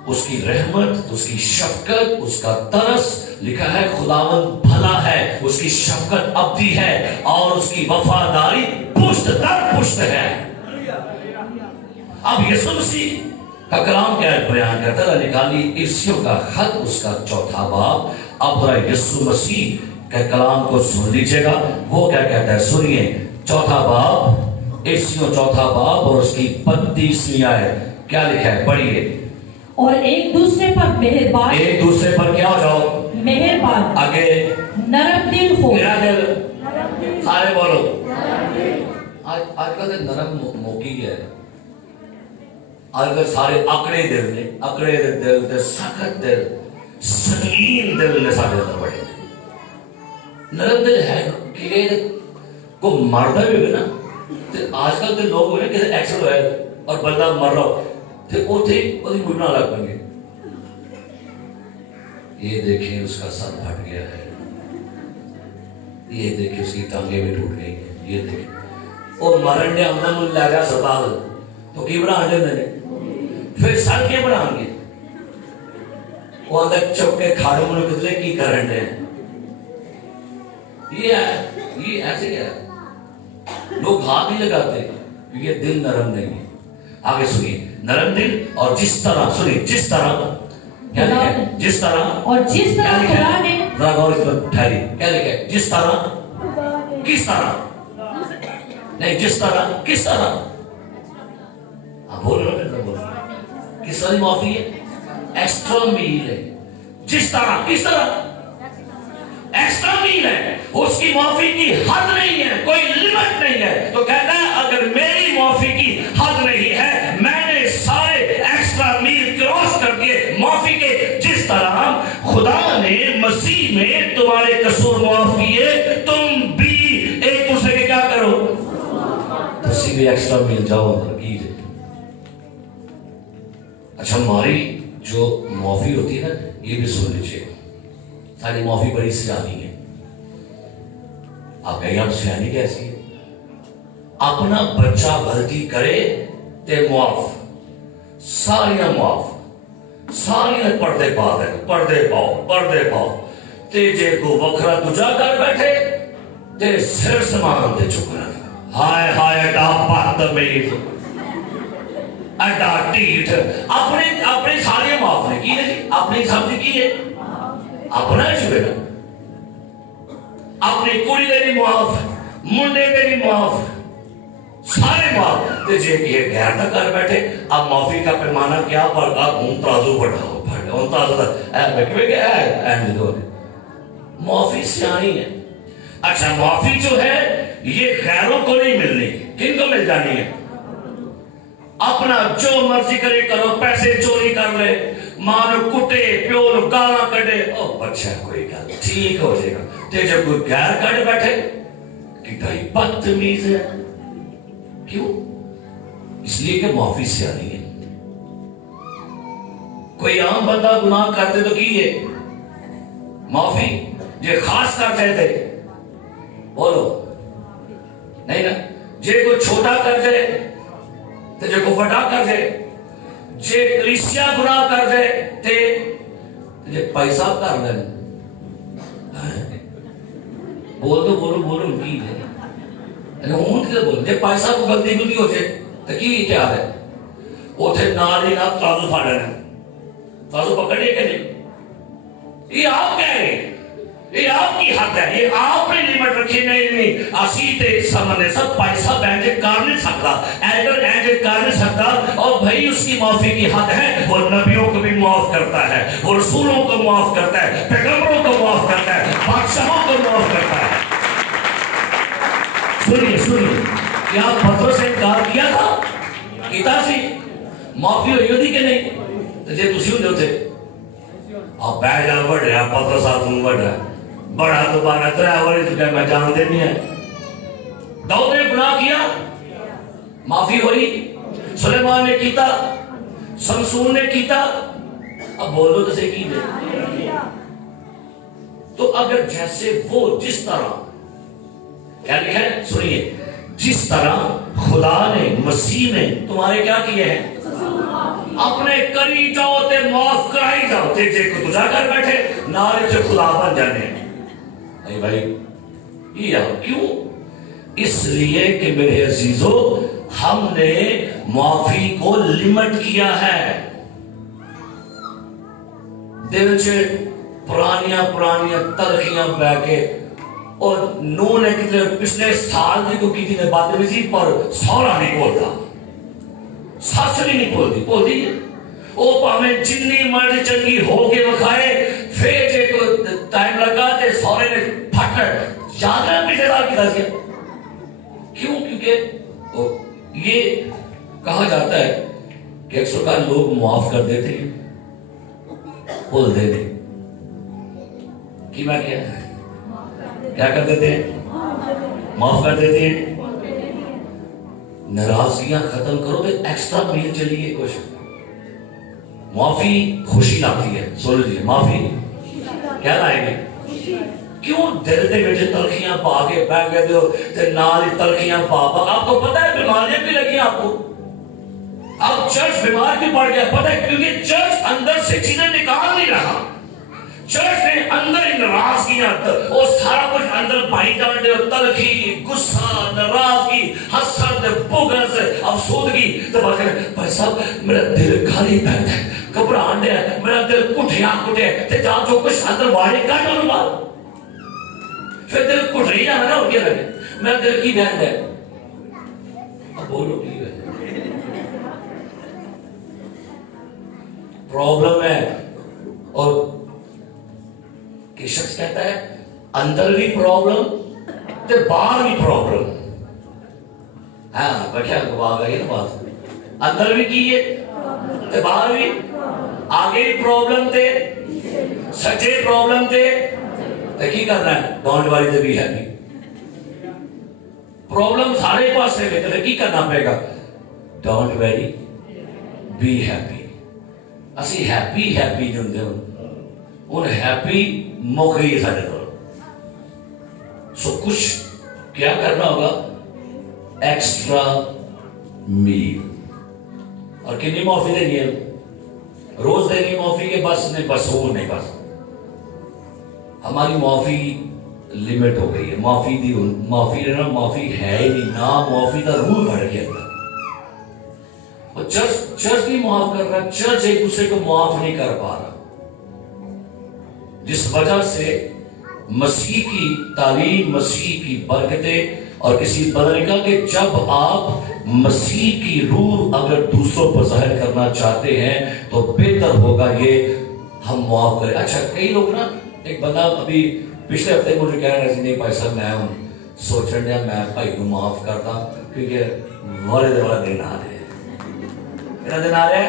उसकी रहमत, उसकी शफकत, उसका तरस, लिखा है खुदावंद भला है, उसकी शफकत अब्दी है और उसकी वफादारी पुश्त दर पुश्त है। अब यीशु मसीह का कलाम क्या बयान करता है? निकाली इफ्सियों का खत उसका 4 बाब। अब यीशु मसीह के कलाम को सुन लीजिएगा, वो क्या कहता है सुनिए। 4 बाब, इफ्सियों 4 बाब और उसकी 35वीं आयत क्या लिखा है, पढ़िए। और एक दूसरे पर मेहरबान, एक दूसरे पर क्या हो जाओ, मेहरबान, आगे नरम दिल हो। मेरा दिल, सारे बोलो। आजकल तो नरम मौकी है, आजकल सारे आकड़े दिल ने, आकड़े दिल ते सख्त दिल, संगीन दिल ने सारे अंदर बड़े। नरम दिल है कि को मरदा भी है ना, तो आजकल के लोग होने किसी एक्सीडेंट होया और बंदा मर रहा हो तो उठे ओदी मुड़ना लग पेंगे, ये देखिए उसका सर फट गया है, ये देखिए उसकी टांगे भी टूट गई है, ये देखिए वो मरण ने अंदर मुझे लगा अस्पताल तो की बना देंगे, फिर सर के बनाएंगे वो अंदर चुप के खाड़े मुझे कितने की करंट है। ये ऐसे क्या है, लोग हाथ नहीं लगाते क्योंकि ये दिल नरम नहीं है। आगे सुनिए, नरम दिल और जिस तरह, सुनिए जिस तरह क्या लिखा है, जिस तरह और जिस तरह खुदा ने, ठहरी क्या लिखा है, जिस तरह, किस तरह नहीं, जिस तरह किस तरह, बोल रहे बोल किस तरह माफी है, एक्स्ट्रा मील है, जिस तरह किस तरह एक्स्ट्रा मील है, उसकी माफी की हद नहीं है, कोई लिमिट नहीं है। तो कहता है अगर मेरी माफी की हद नहीं है, मैंने सारे एक्स्ट्रा मील क्रॉस करके माफी के, जिस तरह खुदा ने मसीह में तुम्हारे कसूर माफ किए, तुम भी एक दूसरे के क्या करो, किसी भी एक्स्ट्रा मील जाओ अंदर की। अच्छा, हमारी जो माफी होती है ना, ये भी सुन लीजिए, सारी माफी बड़ी सियानी है। आप कहेंगे आप सियानी कैसी है? अपना बच्चा गलती करे ते माफ, सारियां माफ, सारियां पर्दे पा दे, पर्दे पाओ ते जे को वखरा दूजा कर बैठे ते सिर समान ते चुकना। हाय हाय एडा बदतमीज, एडा ढीठ, अपने सारियां माफ ने की है, अपनी समझ की है, अपना बेटा, अपनी कुड़ी दे भी माफ, मुंडे दे भी माफ, सारे माफ। तो जे गैर ना कर बैठे, अब माफी का पैमाना क्या पड़ता, तराजू बढ़ाओ, माफी सियानी है। अच्छा, माफी जो है ये गैरों को नहीं मिलनी, किनको मिल जानी है? अपना जो मर्जी करे करो, पैसे चोरी कर ले, मां कुटे, प्यो गाला कटे, ओ बच्चा कोई गल ठीक हो जाएगा। ते जब कोई गैर कट बैठे कि भाई बदतमीज है, क्यों? इसलिए कि माफी सियानी है। कोई आम बंदा गुनाह करते तो की है माफी, जे खास कर जाते बोलो नहीं ना, जे को छोटा कर जाए तो जे को बड़ा कर जाए, जे कलीसिया गुनाह कर जाए ते जे पैसा कर ले, बोल तो बोलो की है हूं बोल, जे पैसा को गलती गुलती हो जाए तो की क्या है? उसे नाल ही ना तराजू फड़ लेना, तराजू पकड़िए कि नहीं? ये आप कह रहे हैं, ये आपकी हद है, ये आपने लिमिट रखी। नहीं असी ते सामने सब पैसा बैंड कर नहीं सकता, एडर एंड कर नहीं सकता। और भाई उसकी माफी की हद है, वो नबियों को भी माफ करता है, वो रसूलों को माफ करता है, पैगंबरों को माफ करता है, बादशाहों को माफ करता है। सुनिए क्या पत्रोस से इनकार किया था? किया सी माफी हुई होती कि नहीं? तो जे तुसी होंदे उथे आप बैठ जा बढ़ रहा पत्रोस साहब तुम बढ़ रहा बड़ा तो बाना ड्राइवर तुझे मैं जानते नहीं है। दाऊद ने गुनाह किया, माफी हुई। सुलेमान ने किया, शमसून ने किया, अब बोलो तो से की दे। तो अगर जैसे वो जिस तरह क्या लिखा है सुनिए, जिस तरह खुदा ने मसीह ने तुम्हारे क्या किए हैं, अपने करी जाओ ते माफ कराई जाओ ते जे को तुझा कर बैठे नारे से खुदा बन जाने। नहीं भाई ये क्यों? इसलिए कि मेरे अजीजों हमने माफी को लिमिट किया है। दिल से पुरानियां तलखियां बह के और नू ने कितने पिछले साल की की थी बातें भी थी, पर सौरा नहीं बोलता, सस नहीं बोलती वो भावें जिन्नी मर्द चंगी हो के विखाए, फिर जे को टाइम लगा ते सौरे ने फट याद है पिछले साल की दस क्यों? क्योंकि ये कहा जाता है कि अक्सर का लोग माफ कर देते हैं, बोल देते कि मैं क्या कर देते हैं, माफ कर देते हैं। नाराजगियां खत्म करो तो एक्स्ट्रा मील चलिए कुछ। माफी खुशी लाती है। सुन लीजिए, माफी क्या लाएगी? क्यों दिल के विच तलखियां पा के बह गए हो ते नाल ही तलखियां पा आपको पता है बीमारियां भी लगी आपको। अब चर्च बीमार भी पड़ गया, पता है क्योंकि चर्च अंदर से चीजें निकाल नहीं रहा। चर्च ने अंदर ही नाराजगियां और सारा कुछ अंदर पाई जाने दे, तलखी, गुस्सा, नाराजगी, हसद, बुग़्ज़, अफसोदगी। तो भाई साहब मेरा दिल खाली पैदा है, घबरान दे, मेरा दिल कुठिया ते जा जो कुछ अंदर वाड़े काट लो बात, फिर दिल कुट रही जाना ना, और क्या लगे मेरा दिल की बहन है। अब बोलो की है प्रॉब्लम है। और कि शख्स कहता है अंदर भी प्रॉब्लम ते बाहर भी प्रॉब्लम। हाँ बैठा आ गई ना बात, अंदर भी की है ते बाहर भी, आगे भी प्रॉब्लम थे, सच्चे प्रॉब्लम थे, तो की करना है डोंट वरी ते बी हैप्पी। प्रॉब्लम सारे पास है तो की करना पड़ेगा, डोंट वरी बी हैप्पी। असि हैप्पी जो होंगे उन हैप्पी मुक गई साढ़े को। सो कुछ क्या करना होगा, एक्स्ट्रा मील। और कितनी माफी देनी है? रोज देनी माफी के बस नहीं, बस वो नहीं, बस हमारी माफी लिमिट हो गई है। माफी ना माफी है ही नहीं ना, माफी का रूल बढ़ गया। और चर्च नहीं माफ कर रहा, चर्च एक दूसरे को माफ नहीं कर पा रहा, जिस वजह से मसीह की तालीम, मसीह की बरकतें और किसी बदरिका के जब आप मसीह की रूह अगर दूसरों पर जाहिर करना चाहते हैं तो बेहतर होगा ये हम माफ करें। अच्छा कई लोग ना, एक बंदा अभी पिछले हफ्ते मुझे कह रहे नहीं भाई साहब मैं सोच रहा मैं भाई को माफ करता क्योंकि वाले दिन आ रहे हैं, दिन आ रहा है।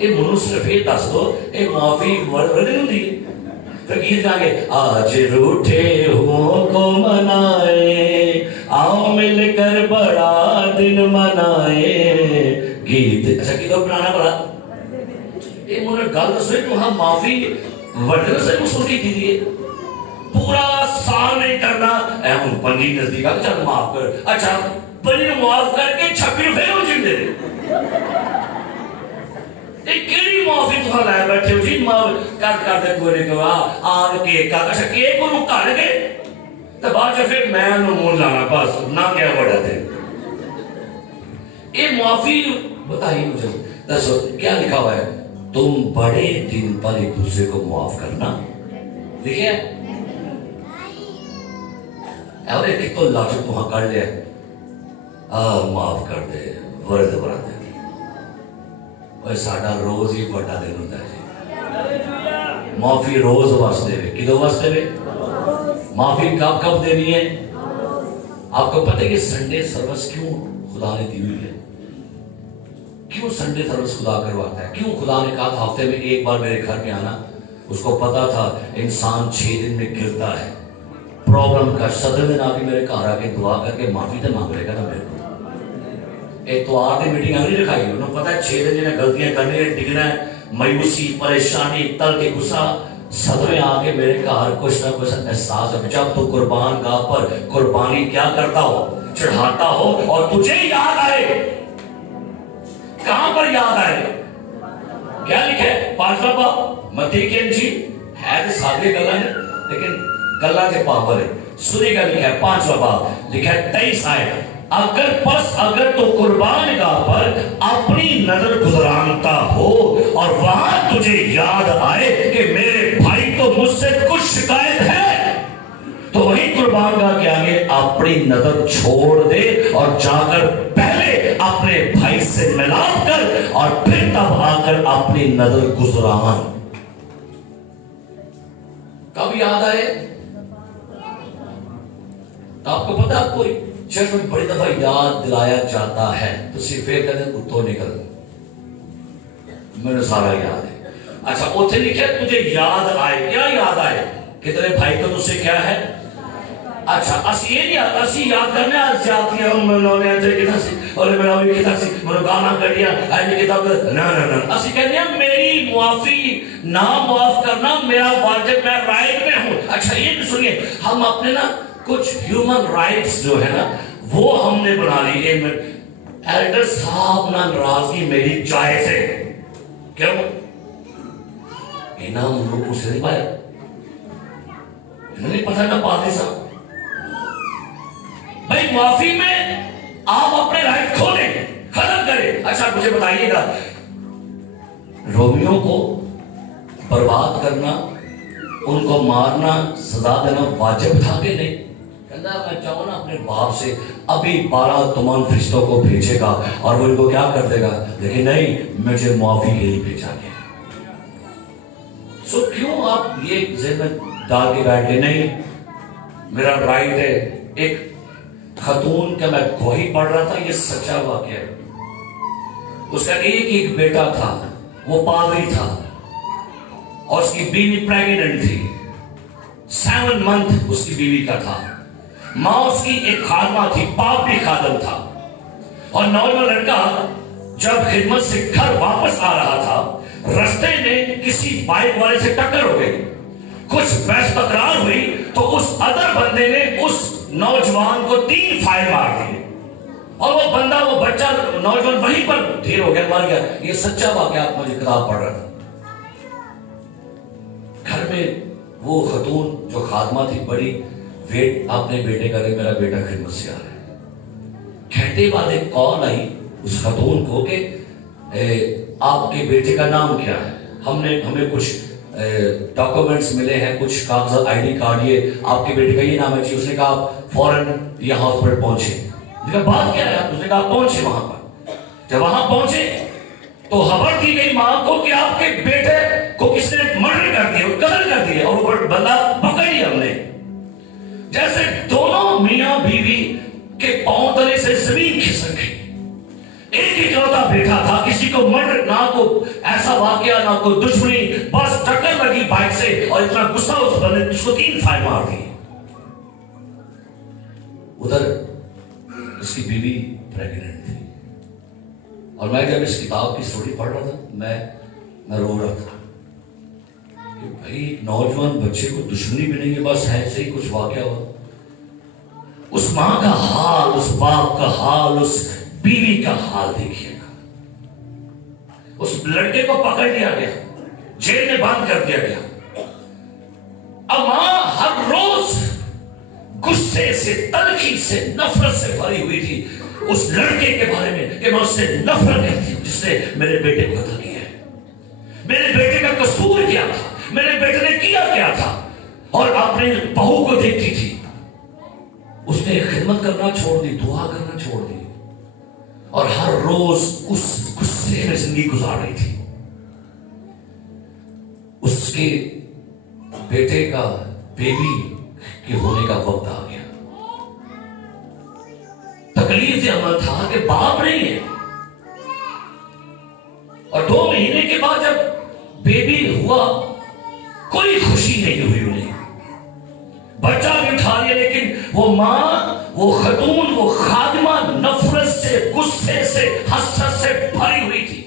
ये मुझे सिर्फ ये दस दो, ये माफी वाले दिन होती है। फिर गीत गाएंगे, आज रूठे हुओं को मनाए, आओ मिलकर बड़ा दिन मनाए। गीत अच्छा गीत बनाना पड़ा। ये मुझे गल दसो कि वहां माफी वडन से वसूल की थी, पूरा साल नहीं करना। हम पंजी नजदीक आ, चल माफ कर। अच्छा पंजी माफ करके 26 फिर हो जिंदे केड़ी माफी तुम लै बैठे हो जी? माफ कर दे कोई कहा आग केक का, अच्छा केक को घड़ के तो बाद फिर मैं मुंह लाना, बस ना गया बड़ा थे। ये माफी बताइए मुझे, दसो क्या लिखा हुआ है? तुम बड़े दिन पर एक दूसरे को माफ करना। लिखे अरे कितो लाजक वहां कर लिया, माफ कर दे वर्द बरादे साडा रोज ही बड़ा दिन होता है जी। माफी रोज वास्ते वे, किदों वास्ते वे? माफी कब कब देनी है? आपको पता है कि संडे सर्विस क्यों खुदा ने दी हुई है? क्यों संडे सर्विस खुदा करवाता है? क्यों खुदा ने कहा था हफ्ते में एक बार मेरे घर में आना? उसको पता था इंसान 6 दिन में गिरता है, प्रॉब्लम का 7वें दिन आके मेरे घर आके दुआ करके माफी तो मांग लेगा ना मेरे को। एक तो आर मीटिंग नहीं रखाई, उन्होंने पता है 6 दिन जिन्हें गलतियां करनी है, डिगना है, मायूसी परेशानी तल के गुस्सा, 7वें आके मेरे घर कुछ ना कुछ एहसास है। जब तू कुर्बान गाह पर कुर्बानी क्या करता हो, चढ़ाता हो और तुझे याद आए, कहां पर याद आए? क्या लिखे 5वां बाब मत्ती के इंजील है तो सादे गल्ला है लेकिन गल्ला के पावर है। सुनिएगा, लिखा है 5वां बाब, लिखा है 23 आयत, अगर तो कुर्बान गाह पर अपनी नजर गुजरानता हो और वहां तुझे याद आए कि मेरे भाई तो मुझसे कुछ शिकायत है, तो वही कुर्बान गाह के आगे अपनी नजर छोड़ दे और जाकर पहले अपने भाई से मिलाप कर और फिर तब आकर अपनी नजर गुजरान। कब याद आए? तो आपको पता, आपको चर्च में बड़ी दफा याद दिलाया जाता है तो सिर्फ एक कदम उत्तो निकल, मैंने सारा याद है। अच्छा, उसे लिखे तुझे याद आए, क्या याद आए कि तेरे भाई को तुझसे क्या है? अच्छा, असि ये नहीं, असि याद करने आज जाती है उन्होंने अजय कितना सी और मेरा भी कितना सी मेरे गाना कर दिया आज किताब ना ना ना, असि कहते हैं मेरी माफी ना माफ करना मेरा वाजिब, मैं राइट में हूं। अच्छा, ये भी सुनिए, हम अपने ना कुछ ह्यूमन राइट्स जो है ना वो हमने बना ली। एल्डर साहब ना नाराजगी मेरी जायज है, क्यों? इनाम लोग उसे नहीं पाया, नहीं पता ना पादरी साहब भाई माफी में आप अपने राइट खोले खत्म करें। अच्छा, मुझे बताइएगा, रोमियो को बर्बाद करना, उनको मारना, सजा देना वाजिब था कि नहीं? कहता मैं चाहूं ना अपने बाप से अभी 12 तमाम फरिश्तों को भेजेगा और वो इनको क्या कर देगा, लेकिन नहीं, मुझे माफी के लिए भेजा गया। सो क्यों आप ये जेब में डाल के बैठ के नहीं मेरा राइट है? एक खतून का मैं गोही पढ़ रहा था, ये सच्चा वाकया है, उसका एक बेटा था, वो पादरी था और उसकी बीवी प्रेग्नेंट थी, 7 मंथ उसकी बीवी का था। मां उसकी एक खादमा थी, बाप भी खादम था। और नौजवान लड़का जब खिदमत से घर वापस आ रहा था, रास्ते में किसी बाइक वाले से टक्कर हो गई, कुछ बहस तकरार हुई तो उस अदर बंदे ने उस नौजवान को 3 फायर मार दिए और वो बंदा, वो बच्चा नौजवान वहीं पर ढेर हो गया, मर गया। ये सच्चा वाकया, आप मुझे किताब पढ़ रहा था। घर में वो खतून जो खादमा थी, बड़ी वेट अपने बेटे का, मेरा बेटा खिदमत से आ रहा है। घंटे बाद एक कॉल आई उस खतून को कि आपके बेटे का नाम क्या है? हमें कुछ डॉक्यूमेंट्स मिले हैं, कुछ कागजात, आईडी कार्ड, ये आपके बेटे का ये नाम है जी। उसने कहा आप फौरन यहाँ हॉस्पिटल पहुंचे। बात क्या है? उसने कहा पहुंचे वहां पर। जब वहां पहुंचे तो खबर दी गई मां को कि आपके बेटे को किसने मर्डर कर दिया, कत्ल कर दिया, और वो बंदा पकड़ लिया हमने। जैसे दोनों मियां बीवी के पांव तले से जमीन खिसक गई। एक इकलौता बेटा था, किसी को मर्डर, ना को ऐसा वाकया, ना को दुश्मनी, बस टक्कर लगी बाइक से और इतना गुस्सा उस बंदे ने उसको 3 फायर मार दिए। उधर उसकी बीवी प्रेग्नेंट थी और मैं जब इस किताब की स्टोरी पढ़ रहा था, मैं रो रहा था कि भाई नौजवान बच्चे को दुश्मनी भी नहीं है, बस ऐसे ही कुछ वाकया हुआ। उस मां का हाल, उस बाप का हाल, उस बीवी का हाल देखिएगा। उस लड़के को पकड़ लिया गया, जेल में बंद कर दिया गया। अब मां हर रोज गुस्से से, तलखी से, नफरत से भरी हुई थी उस लड़के के बारे में कि मैं उससे नफरत करती हूं, उसने मेरे बेटे को कत्ल किया है? मेरे बेटे का कसूर क्या था? मेरे बेटे ने किया क्या था? और अपनी बहू को देखती थी, उसने खिदमत करना छोड़ दी, दुआ करना छोड़ दी, और हर रोज उस गुस्से में जिंदगी गुजार रही थी। उसके बेटे का बेबी के होने का वक्त आ गया। तकलीफ यह अमल था कि बाप नहीं है, और 2 महीने के बाद जब बेबी हुआ कोई खुशी नहीं हुई उन्हें। बच्चा भी उठा लिया, लेकिन वो मां, वो खतून, वो खादिमा नफरत से, गुस्से से, हसरत से भरी हुई थी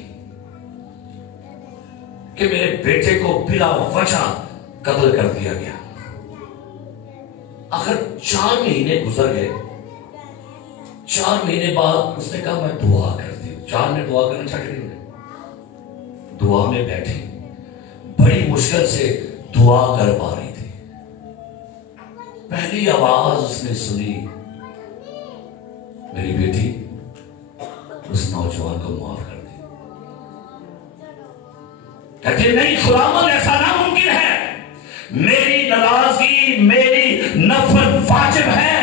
कि मेरे बेटे को बिला वजह कत्ल कर दिया गया। आखिर 4 महीने गुजर गए। 4 महीने बाद उसने कहा मैं दुआ करती हूं। 4 ने दुआ करना छड़ दी। दुआ में बैठी, बड़ी मुश्किल से दुआ कर पा रही थी। पहली आवाज उसने सुनी, मेरी बेटी उस नौजवान को माफ कर दी। कहते नहीं खुदावंद, ऐसा नामुमकिन है। मेरी नाराजगी, मेरी नफरत वाजिब है,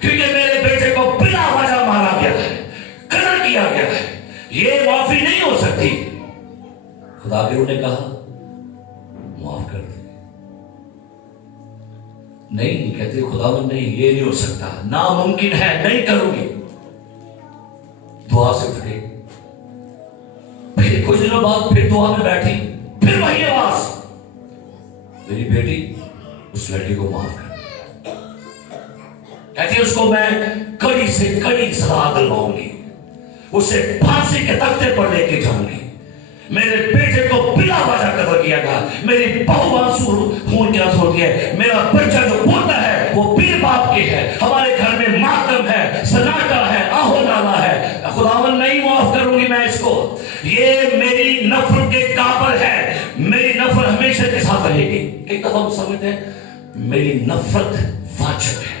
क्योंकि मेरे बेटे को बिना वजह मारा गया है, कत्ल किया गया है, ये माफी नहीं हो सकती। खुदा के रूह ने कहा माफ कर दे। नहीं, कहते खुदावंद नहीं, ये नहीं हो सकता, नामुमकिन है, नहीं करूंगी। दुआ से उठ गई। फिर कुछ दिनों बाद फिर दुआ में बैठी, फिर वही आवाज, मेरी बेटी उस लड़की को माफ कर। कहती उसको मैं कड़ी से कड़ी सजा दिलवाऊंगी, उसे फांसी के तख्ते पर लेके जाऊंगी। मेरे बेटे को बिना वजह कत्ल किया गया, मेरी बहू आंसू खून के आंसू होती है, मेरा बच्चा जो बोलता है वो पीर बाप के है, हमारे घर में मातम है, सन्नाटा है, आहो नाला है। खुदावंद नहीं माफ करूंगी मैं इसको, ये मेरी नफरत के काबिल है, मेरी नफरत हमेशा के साथ रहेगी। एक दफा हम समझते हैं मेरी नफरत वाजिब है।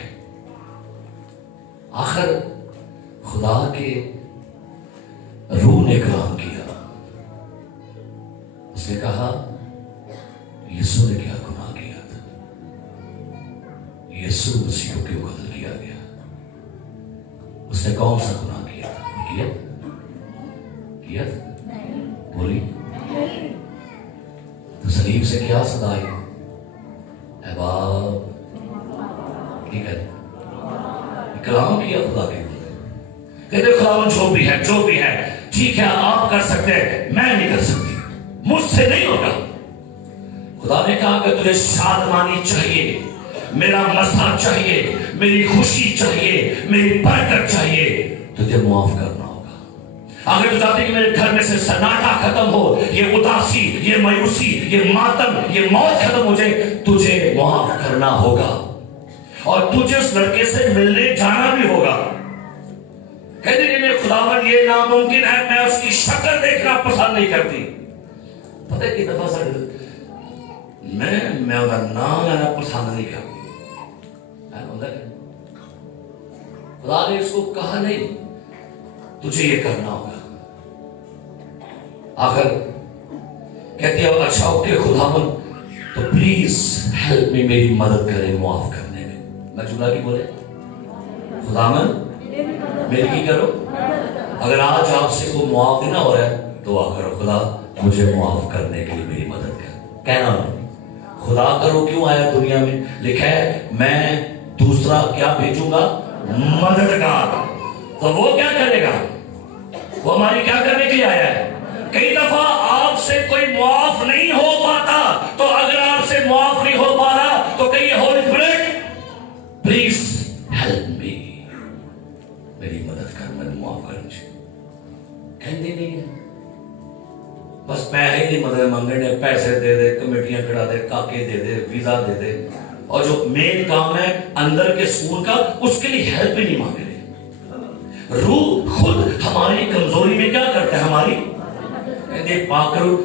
आखिर खुदा के रूह ने कलाम किया। उसने कहा यीशु ने क्या गुनाह किया था? यीशु मसीह को क्यों कत्ल किया गया? उसने कौन सा गुनाह किया था? किया था? बोली तो सलीब से क्या सदा आई? अहबाब ठीक है, कलाम किया खुदा के। कहते खुदावंद जो भी है, जो भी है ठीक है, आप कर सकते हैं, मैं नहीं कर सकती, मुझसे नहीं होगा। खुदा ने कहा कि तुझे शादमानी चाहिए, मेरा मसला चाहिए, मेरी खुशी चाहिए, मेरी बरकत चाहिए, तुझे माफ करना होगा। अगर तू चाहते कि मेरे घर में से सन्नाटा खत्म हो, ये उदासी, ये मायूसी, ये मातम, ये मौत खत्म हो जाए, तुझे माफ करना होगा, और तुझे उस लड़के से मिलने जाना भी होगा। कहते नहीं खुदावंद ये नामुमकिन है, मैं उसकी शक्ल देखना पसंद नहीं करती। पता है कि दफा सर मैं उसका नाम लेना पसंद नहीं करती। खुदा ने उसको कहा नहीं, तुझे ये करना होगा। आखिर कहती है अच्छा ओके खुदावंद, तो प्लीज हेल्प मी, मेरी मदद करें माफ करने में। मजूरा की बोले खुदावंद मेरी की करो। अगर आज आपसे कोई माफ ना हो रहा है, दुआ करो खुदा मुझे माफ करने के लिए मेरी मदद कर। कहना खुदा करो क्यों आया दुनिया में? लिखा है मैं दूसरा क्या भेजूंगा? मददगार। तो वो क्या करेगा? वो हमारी क्या करने के लिए आया है? कई दफा आपसे कोई माफ नहीं हो पाता, तो अगर आपसे माफ नहीं हो पा रहा तो कहिए Holi spirit please help me, मेरी मदद कर, मैं माफ कर। कहते नहीं है बस पैसे ही मदद मंगने, पैसे दे दे, कमेटियां खड़ा दे, काके दे दे, वीजा दे दे, और जो मेन काम है अंदर के स्कूल का, उसके लिए हेल्प ही नहीं मांग रहे। रूह खुद हमारी कमजोरी में क्या करता है? हमारी कहते पाक करो,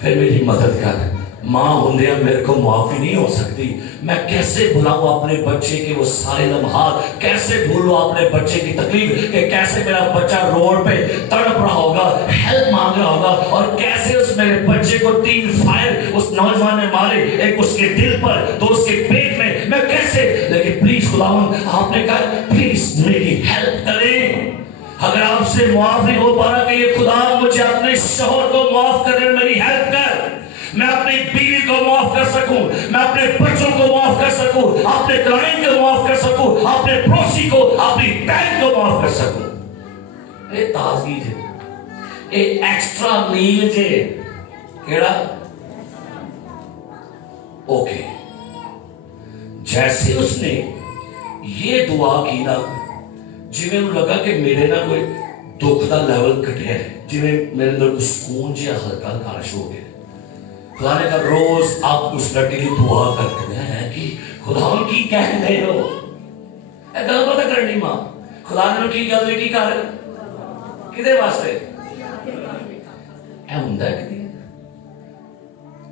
फिर मेरी मदद कर, मां होंदे मेरे को माफी नहीं हो सकती। मैं कैसे भुलाऊं अपने बच्चे के वो सारे लम्हात, कैसे भूलूं अपने बच्चे की तकलीफ, कि कैसे मेरा बच्चा रोड पे तड़प रहा होगा, हेल्प मांग रहा होगा, और कैसे उस मेरे बच्चे को 3 फायर उस नौजवान ने मारे, एक उसके दिल पर, 2 उसके पेट में, मैं कैसे। लेकिन प्लीज खुदावंद आपने कहा प्लीज मेरी हेल्प करें। अगर आपसे माफ नहीं हो पा रहा कि ये खुदा मुझे अपने शौहर को माफ करने में मेरी हेल्प कर, मैं अपनी बीवी को माफ कर सकूं, मैं अपने बच्चों को माफ कर सकूं, अपने क्लाइंट को माफ कर सकूं, अपने पड़ोसी को, अपनी बैंक को माफ कर सकूं। ये ताजगी है, ये एक्स्ट्रा मील है। केड़ा ओके। जैसे उसने ये दुआ की ना, जिवें लगा कि मेरे ना कोई दुख का लेवल घटिया है, जिवें मेरे अंदर कोई सुकून जिहा हल्का हल्का हो गया। खुदा ने कहा रोज आप उस लड़के की दुआ करते हैं कि खुदा की कह रहे हो, गल पता करनी मां खुदा ने की गल की कर किदे वास्ते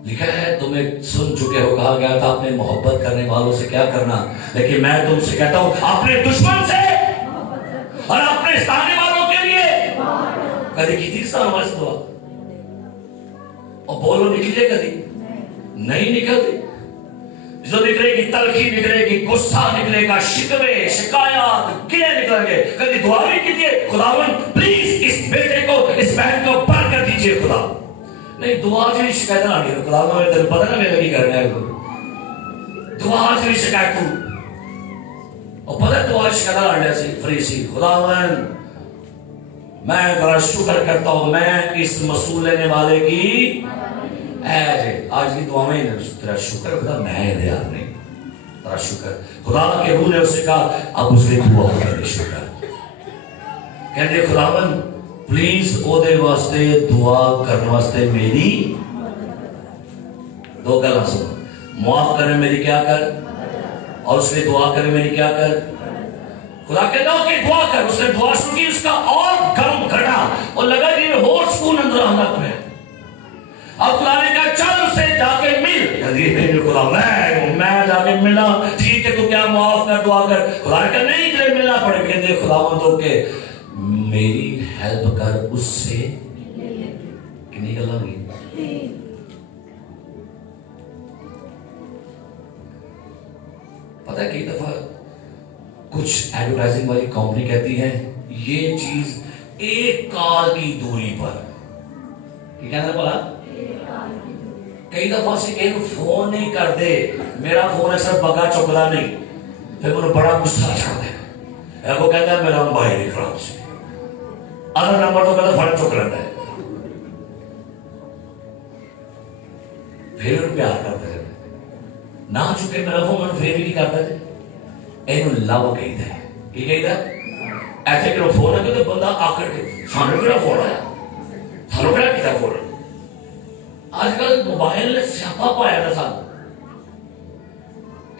लिखा है, तुम्हें सुन चुके हो, कहा गया था अपने मोहब्बत करने वालों से क्या करना, लेकिन मैं तुमसे कहता हूं अपने दुश्मन से और अपने सामने वालों के लिए कभी की थी दुआ, और बोलो निकले कभी नहीं निकलती। जो निकलेगी तलखी निकलेगी, गुस्सा निकलेगा, शिकवे शिकायत गिले निकलेंगे। कभी दुआ भी कीजिए खुदावन प्लीज इस बेटे को, इस बहन को पार कर दीजिए खुदा। नहीं दुआ से शिकायत आ गई खुदा में, तेरे पता ना मेरे की करना है, दुआ से शिकायत तू और पता दुआ शिकायत आने से फ्री सी। खुदावन मैं बड़ा शुक्र करता हूं, मैं इस मसूल लेने वाले की आज की दुआ में तेरा शुक्र खुदा, मैं यार नहीं तेरा शुक्र। खुदा के रूह ने उससे कहा अब उसके दुआ करे शुक्र, कहते खुदावन प्लीज ओदे वास्ते दुआ करने वास्ते मेरी 2 गल्लां सुन, माफ करे मेरी क्या कर, और उसने दुआ करे मेरी क्या कर। खुदा कहता कि दुआ कर, उसने दुआ शुरू की, उसका और गम घटा और लगा कि और सुकून अंदर आना है। अब खुदा ने कहा चल उससे जाके मिल। खुदा मैं जाके मिला, ठीक है तू क्या माफ कर दुआ कर। खुदा ने कहा नहीं तेरे मिलना पड़ेगा। कहते खुदावंद के मेरी हेल्प कर उससे। कितनी गल्लां होगी, पता है कई दफा कुछ एडवर्टाइजिंग वाली कंपनी कहती है ये चीज 1 काल की दूरी पर, क्या कहना बोला, कई दफा से एक फोन नहीं कर दे, मेरा फोन ऐसा बगा चुकदा नहीं, फिर मुझे बड़ा गुस्सा चढ़ता है, वो कहता है मेरा मोबाइल खराब से, अगर नंबर तो कहता फट चुक लेता है, फिर प्यार करते हैं ना चुके मेरा फोन फिर भी करता है, ਇਹਨੂੰ ਲਵ ਕਹਿੰਦਾ ਹੈ। ਕੀ ਕਹਿੰਦਾ ऐसे कि फोन है तो बंदा आकर के सानू किहड़ा फोन आया, सानू किहड़ा किया फोन। आजकल मोबाइल ने स्यापा पाया ना सानू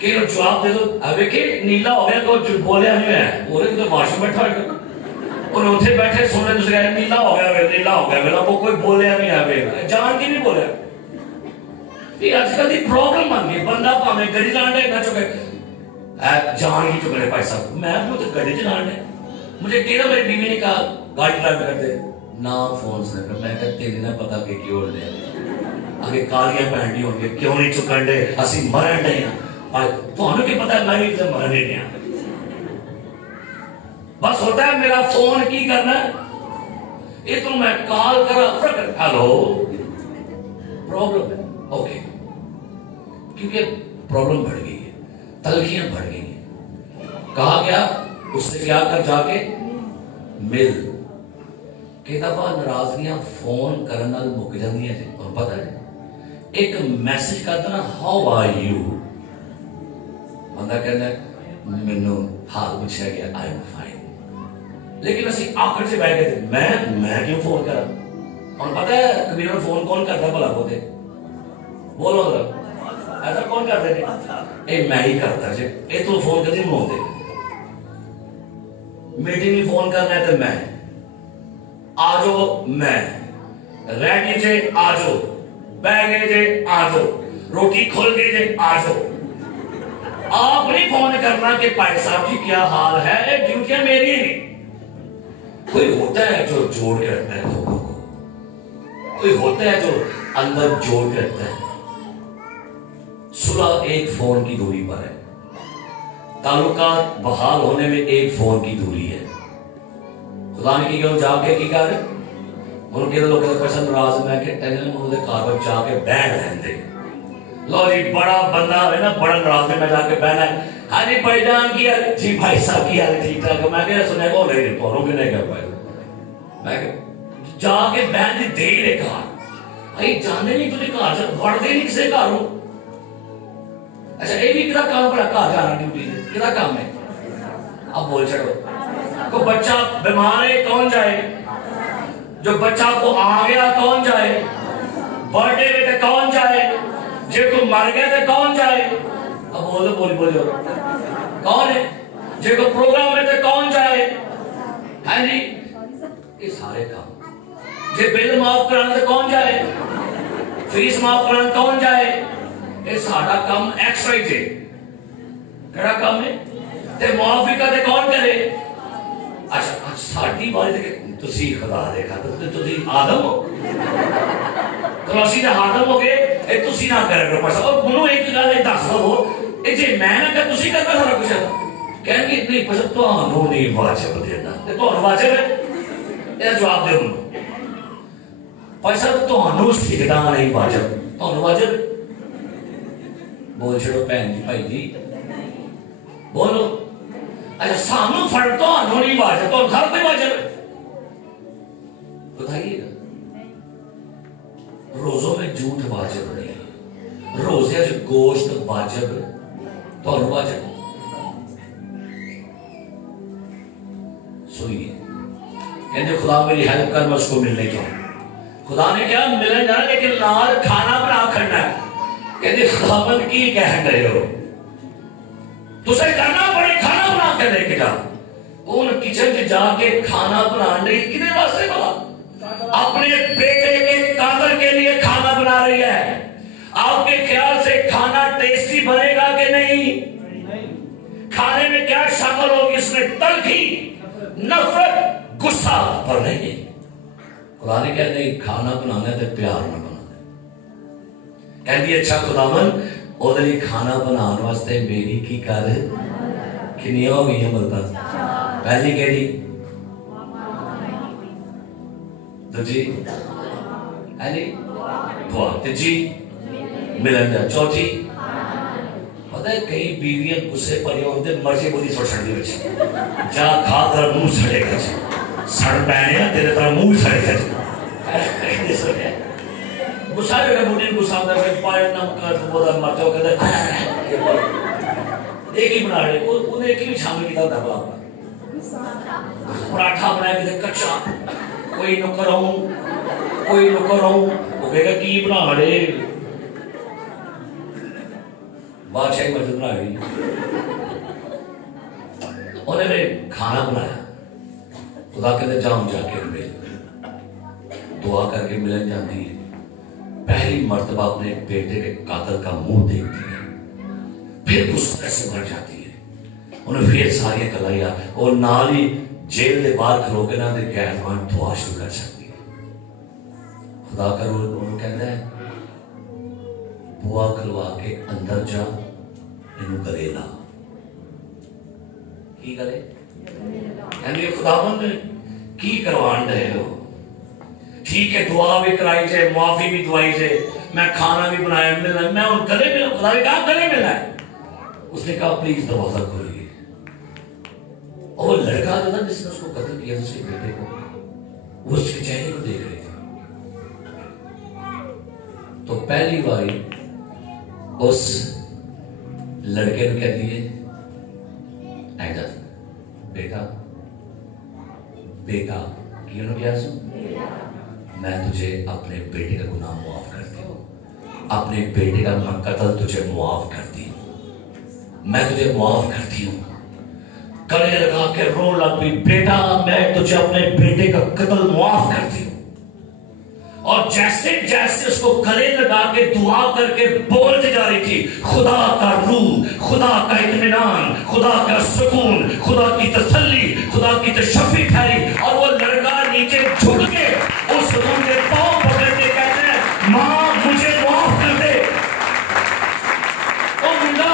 कि जवाब दे दो, अब के नीला हो गया कोई बोलिया नहीं है, और तो वाशरूम बैठा है और उठे बैठे सोने दूसरे नीला हो गया नीला हो गया मेरा, वो कोई बोलिया नहीं है, जान के नहीं बोलिया। ये आजकल की प्रॉब्लम आ गई, बंदा भावे गड्डी लाने ना चुके जान ही चुके भाई साहब, मैं तो गड्डी चलाने, मुझे कहना मेरी बीवी ने कहा गाड़ी ड्राइव कर दे ना फोन से कर, मैं कहते तेरे ना पता कि क्यों ले आगे कालियां पहननी होंगी क्यों नहीं चुकन दे, असि मरन दे थानू की पता मैं भी तो मरन नहीं, बस होता है मेरा फोन की करना ये तो मैं कॉल करा हेलो प्रॉब्लम है ओके, क्योंकि प्रॉब्लम बढ़ गई है, तलखियां बढ़ गई हैं। कहा गया उससे क्या कर जाके मिल। कई दफा नाराजगियां फोन करने नाल मुक जांदियां जी, और पता है एक मैसेज करता ना हाउ आर यू, बंदा कहता मैनू हाल पूछा गया आई एम फाइन, लेकिन असि आखिर से बैठ के मैं क्यों फोन करा, और पता है कबीर फोन कौन करता भला बोते बोलो ऐसा कौन करते थे, ए मैं ही करता जी, ए तो फोन कभी मनाते मीटिंग में फोन करना है तो मैं आजो, मैं रेडी से आजो बह गए जे आ जाओ, रोटी खुल गई जे आ जाओ। आप नहीं फोन करना कि भाई साहब जी क्या हाल है, ये ड्यूटियां मेरी नहीं। कोई होता है जो जोड़ के रखता है लोगों को, कोई होता है जो अंदर जोड़ के रखता है। सुलह एक फोन की दूरी पर है, ताल्लुकात बहाल होने में एक फोन की दूरी है। खुदा ने की जाके की कर उनके लोग पसंद नाराज मैं कि उन्होंने घर पर जाके बैठ लेंदे। लो जी बड़ा बंदा है ना, बड़ा नाराज में जाके बहना है। हाँ जी भाईजान की हाल जी, भाई साहब की हाल ठीक ठाक। मैं क्या सुने को नहीं तोरों के नहीं कर पाए। मैं जाके बहन दी दे ही घर भाई जाने नहीं तुझे घर से वड़ते नहीं किसी घर हूं। अच्छा ये भी कितना काम पड़ा घर जाना ड्यूटी कितना काम है। अब बोल चढ़ो को बच्चा बीमार है कौन जाए, जो बच्चा को आ गया कौन जाए, बर्थडे में तो कौन जाए, जे तू मर गया तो कौन जाए। अब बोलो बोलो कौन है, जे को प्रोग्राम में तो कौन जाए है जी। ये सारे काम जे बिल माफ कराने तो कौन जाए, फीस माफ कराने कौन जाए। ये सारा काम एक्स्ट्रा ही जे केड़ा काम है ते माफी का ते कौन करे। अच्छा साडी बारी ते तुसी खुदा दे खातर तुसी आदम हो, कलोसी दा आदम हो गए ए तुसी ना करे पर और मनु एक गल दस दो ए जे मैं ना कर तुसी करदा सारा कुछ कहणगे नहीं पर ਤੁਹਾਨੂੰ नहीं वाजिब देना ते ਤੁਹਾਨੂੰ वाजिब है ਇਹਦਾ जवाब दे ਮੈਨੂੰ पर सर ਤੁਹਾਨੂੰ ਸਿੱਖਦਾ नहीं वाजिब ਤੁਹਾਨੂੰ वाजिब बोल छड़ो भैन जी भाई जी बोलो। अच्छा सानू फर्क तो नहीं वाजिब तो हर कोई वाजिब बताइएगा। रोजों में झूठ वाजिब नहीं, रोजे च गोश्त वाजिब तो वाजिब। सुनिए कहते खुदा मेरी हेल्प कर मैं उसको मिलने जाऊं। खुदा ने क्या मिलने जाना लेकिन नाल खाना बना करना है। कहते खुदाबंद की कह रहे हो तुझे करना पड़े खाना बना के लेके जा। उन किचन में जाके खाना बनाने कितने वास्ते बोला, अपने बेटे के कातल के लिए खाना बना रही है। आपके ख्याल से खाना टेस्टी बनेगा कि नहीं, खाने में क्या शामिल होगी, इसमें तलखी नफरत गुस्सा पर नहीं। खुदा ने कह नहीं खाना बनाना तो प्यार ना बनाना। कहती अच्छा खुदावन ओदे लिए खाना बनाने वास्ते मेरी की कर किनिया हो गई है बोलता पहली केड़ी दूजी है जी दुआ तीजी मिलन जा चौथी। पता है कई बीवियां गुस्से भरी होते मर्जी बोली सुट छड़ी विच जा खा तेरा मुंह सड़ेगा सड़ पैने तेरे तरह मुंह सड़ेगा। गुस्सा जो बुढ़ी गुस्सा आंदा है पाए नमक बोदा मर जाओ कहते एक ही बना रहे उन्हें एक ही शामिल किया था बाप पराठा बनाया किते कच्चा कोई नुकर हूं वो कहेगा की बना रहे बादशाही मस्जिद बना रही उन्होंने खाना बनाया। खुदा कहते जाऊं जाके मिल दुआ करके मिलन जाती है। पहली मर्तबा अपने बेटे के कातल का मुंह देखती है, फिर गुस्से से भर जाती है। उन्हें फिर सारी गलाइया और नाल ही जेल के बाहर खलो के ना गैरमान दुआ शुरू कर सकती है। खुदा करो उन्होंने कहना है बुआ खलवा के अंदर जा इन्हू गले ला की गले कहने खुदाबंद की करवान रहे हो। ठीक है दुआ भी कराई जाए माफी भी दुआई जाए मैं खाना भी बनाया मिलना मैं उन गले मिला खुदा ने कहा गले मिला है। उसने कहा प्लीज दरवाजा खोलिए। और लड़का जो था जिसने उसको कत्ल किया उसके बेटे को वो उसके चेहरे को देख रहे थे। तो पहली बार उस लड़के ने कह दिए बेटा बेटा क्यों क्या सुन मैं तुझे अपने बेटे का गुनाह मुआफ करती हूँ, अपने बेटे का कत्ल तुझे मुआफ करती हूँ, मैं तुझे मुआफ करती हूँ। गले लगा के रोने लग पई बेटा मैं तुझे अपने बेटे का कत्ल मुआफ करती हूँ। और जैसे जैसे उसको गले लगा के दुआ करके बोलती जा रही थी, खुदा का रूह, खुदा का इत्मीनान, खुदा का सुकून, खुदा की तसल्ली, खुदा की तशफ़ी ठहरी। और वो लड़का नीचे झुक के उस रूह के पांव पकड़ के कहते हैं, माँ मुझे माफ कर दे। वो मुंडा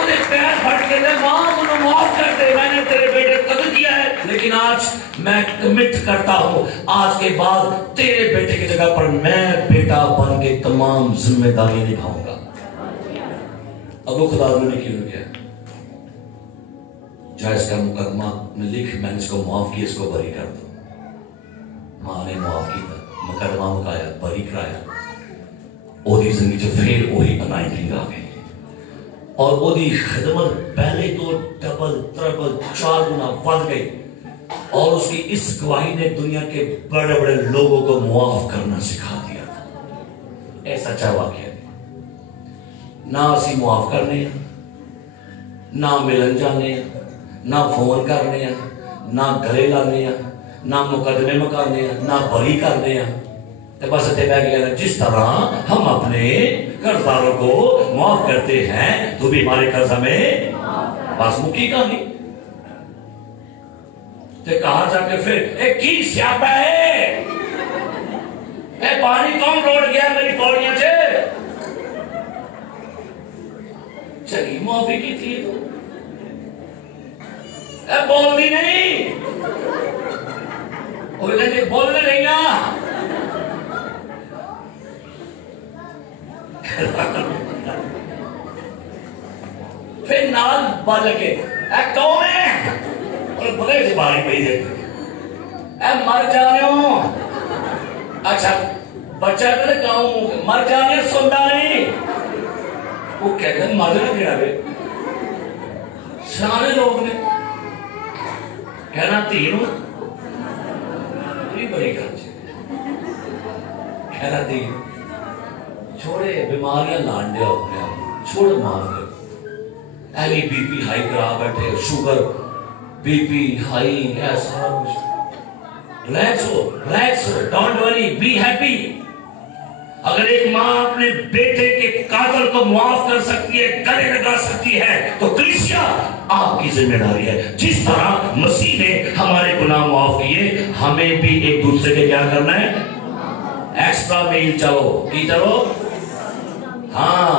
उन्हें पैर फट के, माँ मुझे माफ कर दे, मैंने तेरे बेटे को कत्ल किया है, लेकिन आज मैं कमिट करता हूं, आज के बाद तेरे बेटे की जगह पर मैं बेटा बन के तमाम जिम्मेदारी निभाऊंगा। अब वो खुदा ने क्यों किया? जायज का मुकदमा में लिख, मैंने इसको माफ किया, इसको बरी कर दो। मां ने माफ किया, मुकदमा मुकाया, बरी कराया। ओदी जिंदगी च फिर वही अनाइंटिंग आ गई और ओदी खिदमत पहले तो डबल ट्रिपल 4 गुना बढ़ गई और उसकी इस गवाही ने दुनिया के बड़े बड़े लोगों को मुआफ करना सिखा दिया था। ऐसा सच्चा वाकया है। ना असी मुआफ करने, ना मिलन जाने, ना फोन करने, ना गले लाने, ना मुकदमे मुकाने, ना बरी करने, तो बस इतने बह गया, जिस तरह हम अपने कर्जदारों को माफ करते हैं तो भी हमारे कर्ज हमें बस मुकी कहानी। तो कहा जाके फिर एक की स्यापा है, ए पानी कौन रोड गया मेरी पौड़ियां से, चली माफी की थी तो बोलती नहीं, बोलने नहीं ना फिर नाल बल के कौन है और बगैर से बारी पई दे मर जाने हो। अच्छा बच्चा तो गाँव मर जाने सुनता नहीं, वो कहते मर देना रे सारे लोग ने कहना तीन बड़ी गल कहना तीन छोड़े बीमारियां लांडे अपने आप छोड़ मार कर एनी बीपी हाई करा बैठे, शुगर बीपी हाई ऐसा कुछ। रिलैक्स हो, डोंट वरी, बी हैप्पी। अगर एक माँ अपने बेटे के कातिल को मुआफ कर सकती है, गले लगा सकती है, तो कलीसिया आपकी जिम्मेदारी है। जिस तरह मसीह ने हमारे गुनाह मुआफ किए, हमें भी एक दूसरे के क्या करना है, एक्स्ट्रा मील चलो की चलो। हाँ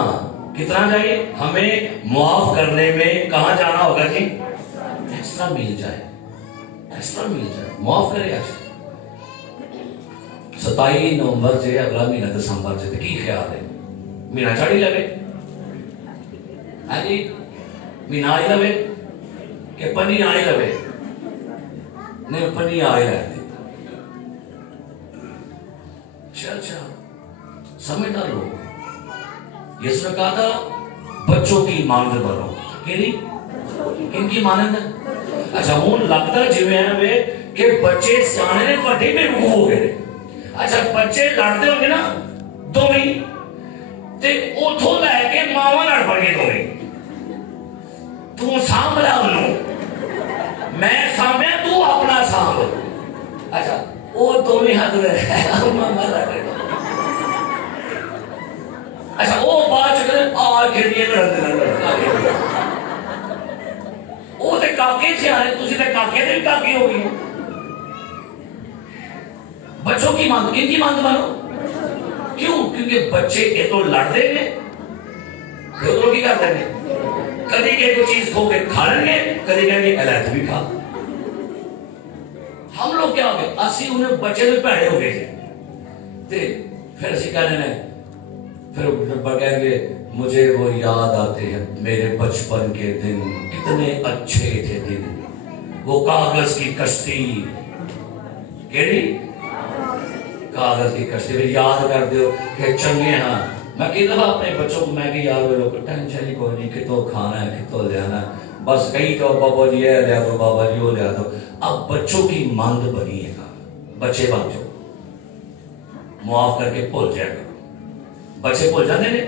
कितना जाए, हमें मुआफ करने में कहां जाना होगा जी, एक्स्ट्रा मील जाए, एक्स्ट्रा मील जाए, मुआफ करे। आज 27 नवंबर से अगला महीना दिसंबर से की ख्याल है, महीना चढ़ी लगे जी, महीना आई लवे कि पनी आई लवे, नहीं पनी आई रहती। अच्छा समझदार लोग, यीशु ने कहा था बच्चों की मानद बनो, इनकी मानद। अच्छा हूं लगता जिम्मे वे कि बच्चे सियाने ने बड़े बेवकूफ हो गए। अच्छा बच्चे लड़ते होंगे ना दोवें, ते उथों लैके मावा लड़ पड़े दोवें, तू सांभ ला उन्होंने, मैं सांभे तू अपना सांभ। अच्छा वो दोवें हाथ मामा लड़। अच्छा वो बात खेलिए वो तो काके से आए, तुम तो काके ने भी काके हो गई। बच्चों की मांग, किनकी मांग मानो, क्यों? क्योंकि बच्चे ये तो लड़ते हैं, तो की करते हैं, कभी के कोई चीज खो के खा लेंगे, कभी कहेंगे अलग भी खा। हम लोग क्या हो गए, असि उन्हें बच्चे में पैड़े हो गए, फिर असी कहने फिर कहेंगे मुझे वो याद आते हैं मेरे बचपन के दिन, कितने अच्छे थे दिन, वो कागज की कश्ती, केड़ी कागज की कश्ती, फिर याद कर दो कि चंगे। हाँ मैं कई दफा अपने बच्चों को मैं याद लोग टेंशन ही कोई नहीं, कितों खाना है कितों लेना है, बस कहीं तो बाबा जी ये लिया दो, बाबा जी वो लिया दो। अब बच्चों की मांग बनी है, बच्चे बन जाओ, मुआफ करके भूल जाया करो। बच्चे भूल जाते ने,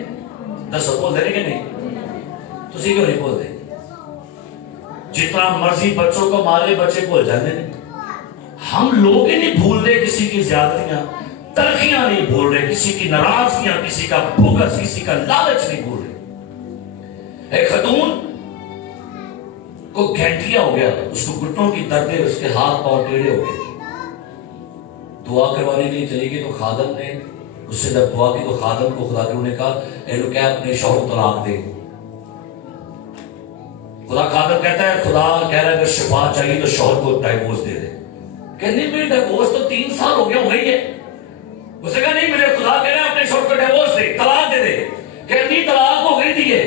दसो भूलते ने कि नहीं? तुसी क्यों नहीं भूलते? जितना मर्जी बच्चों को मारे बच्चे भूल जाते हैं। हम लोग ही नहीं भूलते किसी की ज्यादतियां, तलखियां नहीं बोल रहे, किसी की नाराजगियां, किसी का भुगस, किसी का लालच नहीं बोल रहे। एक खतून को घंटिया हो गया, उसको घुटनों की दर्द है, उसके हाथ पांव टेढ़े हो गए। दुआ करवाने के लिए चली गई तो खादम ने उससे जब दुआ की तो खादम को खुदा ने कहा एनु क्या अपने शौहर को तलाक दे। खुदा खादम कहता है खुदा कह रहा है अगर शिफा चाहिए तो शौहर को डाइवोर्स दे दे। कहने मेरे डाइवोर्स तो 3 साल हो गए, हो गई है। उसने कहा नहीं, मुझे खुदा कह रहा है अपने शौहर को डाइवोर्स दे, तलाक दे दे। कहनी तलाक हो गई थी है।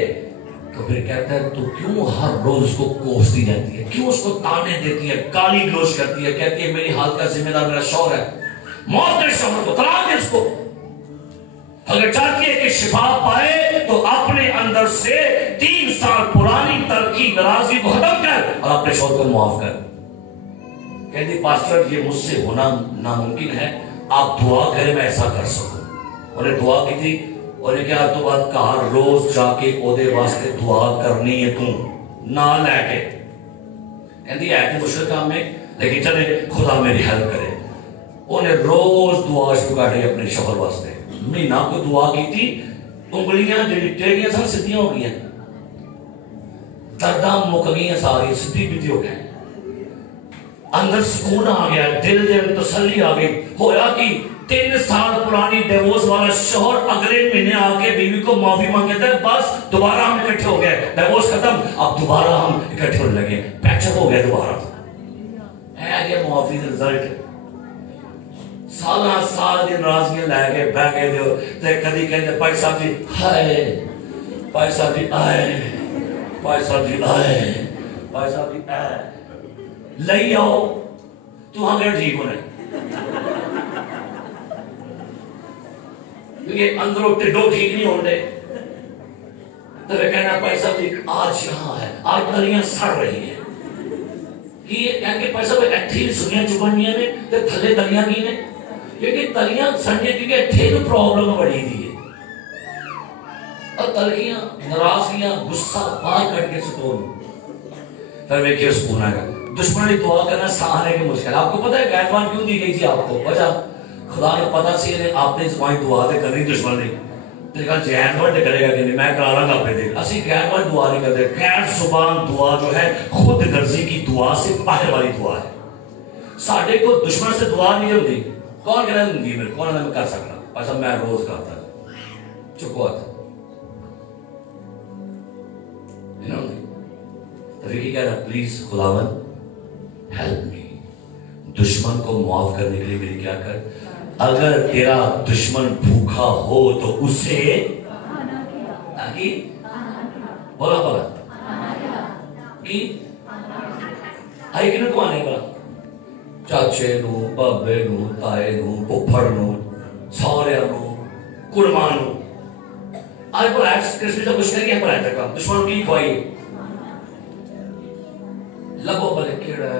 तो फिर कहता है तू क्यों हर रोज उसको कोसती जाती है, क्यों उसको ताने देती है, गाली गलौज करती है, कहती है मेरी हालत का जिम्मेदार मेरा शौहर है, मौत तेरे शौहर को, तलाक दे उसको। अगर चाहती है कि शिफा पाए तो अपने अंदर से 3 साल पुरानी तलखी नाराजगी को खत्म कर और अपने शौहर को मुआफ कर। कहती पास्टर ये मुझसे होना नामुमकिन है, आप दुआ करें मैं ऐसा कर सकूं। उन्हें दुआ की थी और क्या तो बात कहा रोज जाके ओदे वास्ते दुआ करनी है तू ना लैके। कहती है मुश्किल काम में लेकिन चले खुदा मेरी हेल्प करे। उन्हें रोज दुआ शुरू कर रही अपने शौहर वास्ते। महीना को दुआ की थी, उंगलियां जी टेढ़ियां सन सीधियां हो गई, दर्दां मुक गई, सारी सीधी बीधी हो गई, अंदर सुकून आ गया, दिल दे तसल्ली आ गई। होया कि 3 साल पुरानी डिवोर्स वाला शौहर अगले महीने आके बीवी को माफी मांगता है, बस दोबारा हम इकट्ठे हो गए, डिवोर्स खत्म, अब दोबारा हम इकट्ठे होने लगे, पैचअप हो गए दोबारा। है ये माफी का रिजल्ट। साल दिन नाराजगियां लैके बह गए कभी कहते भाई साहब जी हाय, भाई साहब जी आए, भाई साहब जी आए, भाई साहब जी आए, लई आओ तू अगर ठीक होने, क्योंकि अंदरों टिड्डो ठीक नहीं होने। तो वे कहना भाई साहब जी आज यहाँ है, आज तलियां सड़ रही है कि भाई साहब इतनी सुनिया चुभनिया ने तो थले तलियां की ने, क्योंकि तलियां सड़ने की इतने प्रॉब्लम बड़ी थी और तलखियां नाराजगियां गुस्सा बाहर कट के सुकून। फिर देखिए सुकून आएगा। दुश्मन की दुआ करना सहने की मुश्किल। आपको पता है गैरमान क्यों दी गई थी आपको? वजह खुदा ने पता सी आपने जुबान दुआ तो करनी, दुश्मन ने तेरे कल जैनवन करेगा कि नहीं मैं करा लांगा अपने देख। असि गैरमान दुआ नहीं करते। गैर जुबान दुआ जो है खुद गर्जी की दुआ से बाहर वाली दुआ है। साढ़े को दुश्मन से दुआ नहीं होती। कौन कह रहा है मेरे कौन मैं कर सकता, ऐसा मैं रोज करता चुको कह रहा प्लीज खुदावन हेल्प मी। दुश्मन को मुआफ करने के लिए मेरी क्या कर, अगर तेरा दुश्मन भूखा हो तो उसे ताकि बोला बोला कि आई कि को आने का चाचे नू भाबे नू ताए नू फुफड़ नू सौरे नू कुड़मा नू आज बोला क्रिसमस का कुछ नहीं बोला तक दुश्मन की खुआई लगो बोले केड़ा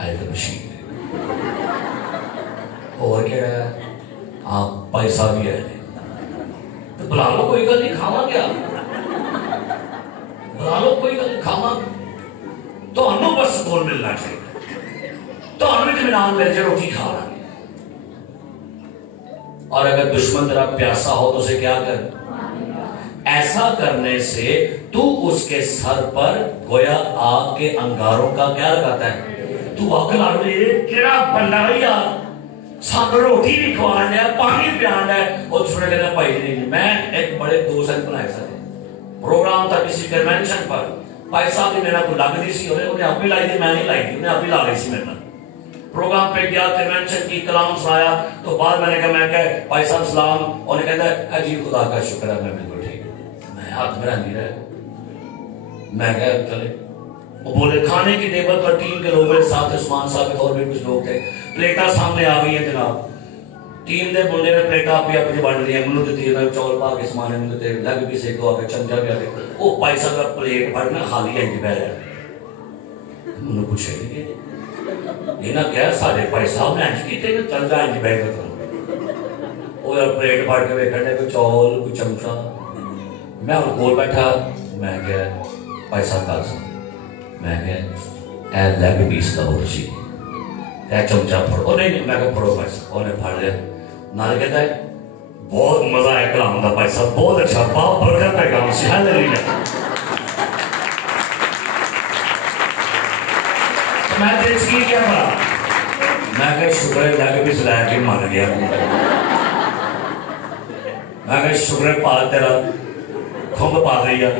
आई तो मशीन और केड़ा आप पैसा भी है तो बुला लो, कोई गल नहीं खावा क्या, बुला लो कोई गल खावा तो हमें बस बोल मिलना चाहिए तो हमें इत्मीनान मिल जाए रोटी खा लेंगे। और अगर दुश्मन तेरा प्यासा हो तो उसे क्या कर, ऐसा करने से तू उसके सर पर गोया आग के अंगारों का क्या लगाता है, तू आग ला केड़ा बंदा यार सानू रोटी भी खवा लिया पानी पियाना है। और दूसरे कहना भाई नहीं, मैं एक बड़े दोस्त बनाए सके प्रोग्राम था किसी कन्वेंशन पर, भाई साहब ने मेरा को लगती सी उन्हें आप ही लाई थी, मैं नहीं लाई थी, उन्हें आप ही ला रही सी मेरे में। प्रोग्राम पे गया कन्वेंशन की कलाम सुनाया तो बाद मैंने कहा मैं कह भाई साहब सलाम, उन्हें कहता है जी खुदा का शुक्र है मैं बिल्कुल ठीक है। मैं हाथ मेरा नहीं रहा, मैं कह चले। वो बोले खाने की टेबल पर 3 के लोग मेरे साथ, उस्मान साहब और भी कुछ लोग थे। प्लेटा सामने आ गई है जनाब, टीम दे मुंडे ने प्लेटा आपी अपनी बन ली मैनू दी मैं चौल पा के समान मैंने ते लग भी से को आके चमचा भी आके वो भाई साहब का प्लेट भरना खाली है जी बह रहा मैंने पूछे ये ना क्या सारे भाई साहब ने आज कीते ना चल जाए जी बैग तो वो यार प्लेट भर के वेखने को चौल को चमचा मैं और कोल बैठा मैं क्या भाई साहब का मैं क्या ए लेग पीस का बहुत सी चमचा फड़ो, नहीं मैं फड़ो भाई साहब, उन्हें फड़ लिया। नाल कहता है बहुत मजा है कलाम का भाई साहब, बहुत अच्छा, बहुत बरकत है काम से। हालेलुया। तो मैं देश की क्या पड़ा, मैं कह शुक्र है जाके भी सुनाया कि मान गया, मैं कह शुक्र है पा तेरा खुंब पा रही है।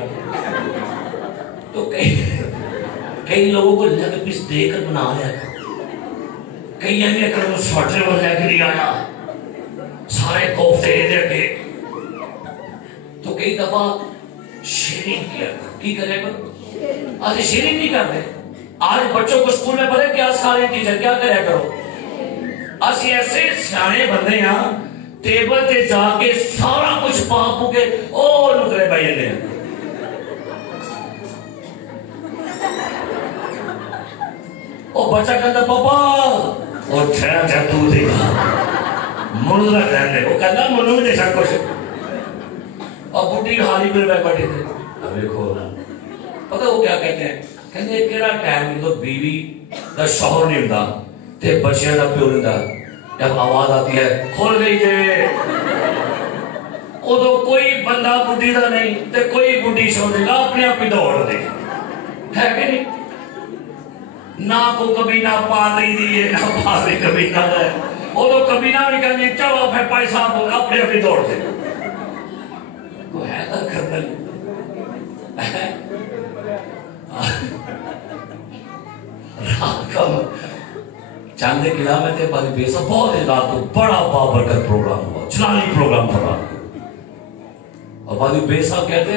तो कई लोगों को लग पीस देकर बना लिया, कई ने कर स्वेटर वो लेके नहीं आया, सारे कोफ्ते देके। तो कई दफा शेयरिंग किया, की करेगा आज शेयरिंग नहीं करते। आज बच्चों को स्कूल में पढ़े क्या सारे टीचर क्या करे करो, असि ऐसे सियाने बंदे हैं टेबल पे जाके सारा कुछ पापू के ओ नुकरे भाई ने ओ बच्चा कहता पापा और ठहर जा तू देखा मुन्ना रहने, वो कहता मुन्नू में देखा कुछ। और बुढ़ी हाली में बैठे थे, अब देखो पता वो क्या कहते हैं, कहते केड़ा टाइम जो बीवी का शौहर नहीं होता ते बच्चियां का प्यो नहीं होता, जब आवाज आती है खोल गई जे उदो कोई बंदा बुढ़ी का नहीं ते कोई बुढ़ी छोड़ेगा, अपने आप ही दौड़ दे है कि नहीं। ना को कभी ना पाली दी ना पाली कभी ना है, उदो कभी ना भी कहनी चलो फिर पैसा अपने आप ही दौड़ दे। वो है ना कर्नल चांदे किला में थे पाली बेसा बहुत रात को बड़ा बाबरकत प्रोग्राम हुआ, चुनावी प्रोग्राम था रात को। और पाली बेसा कहते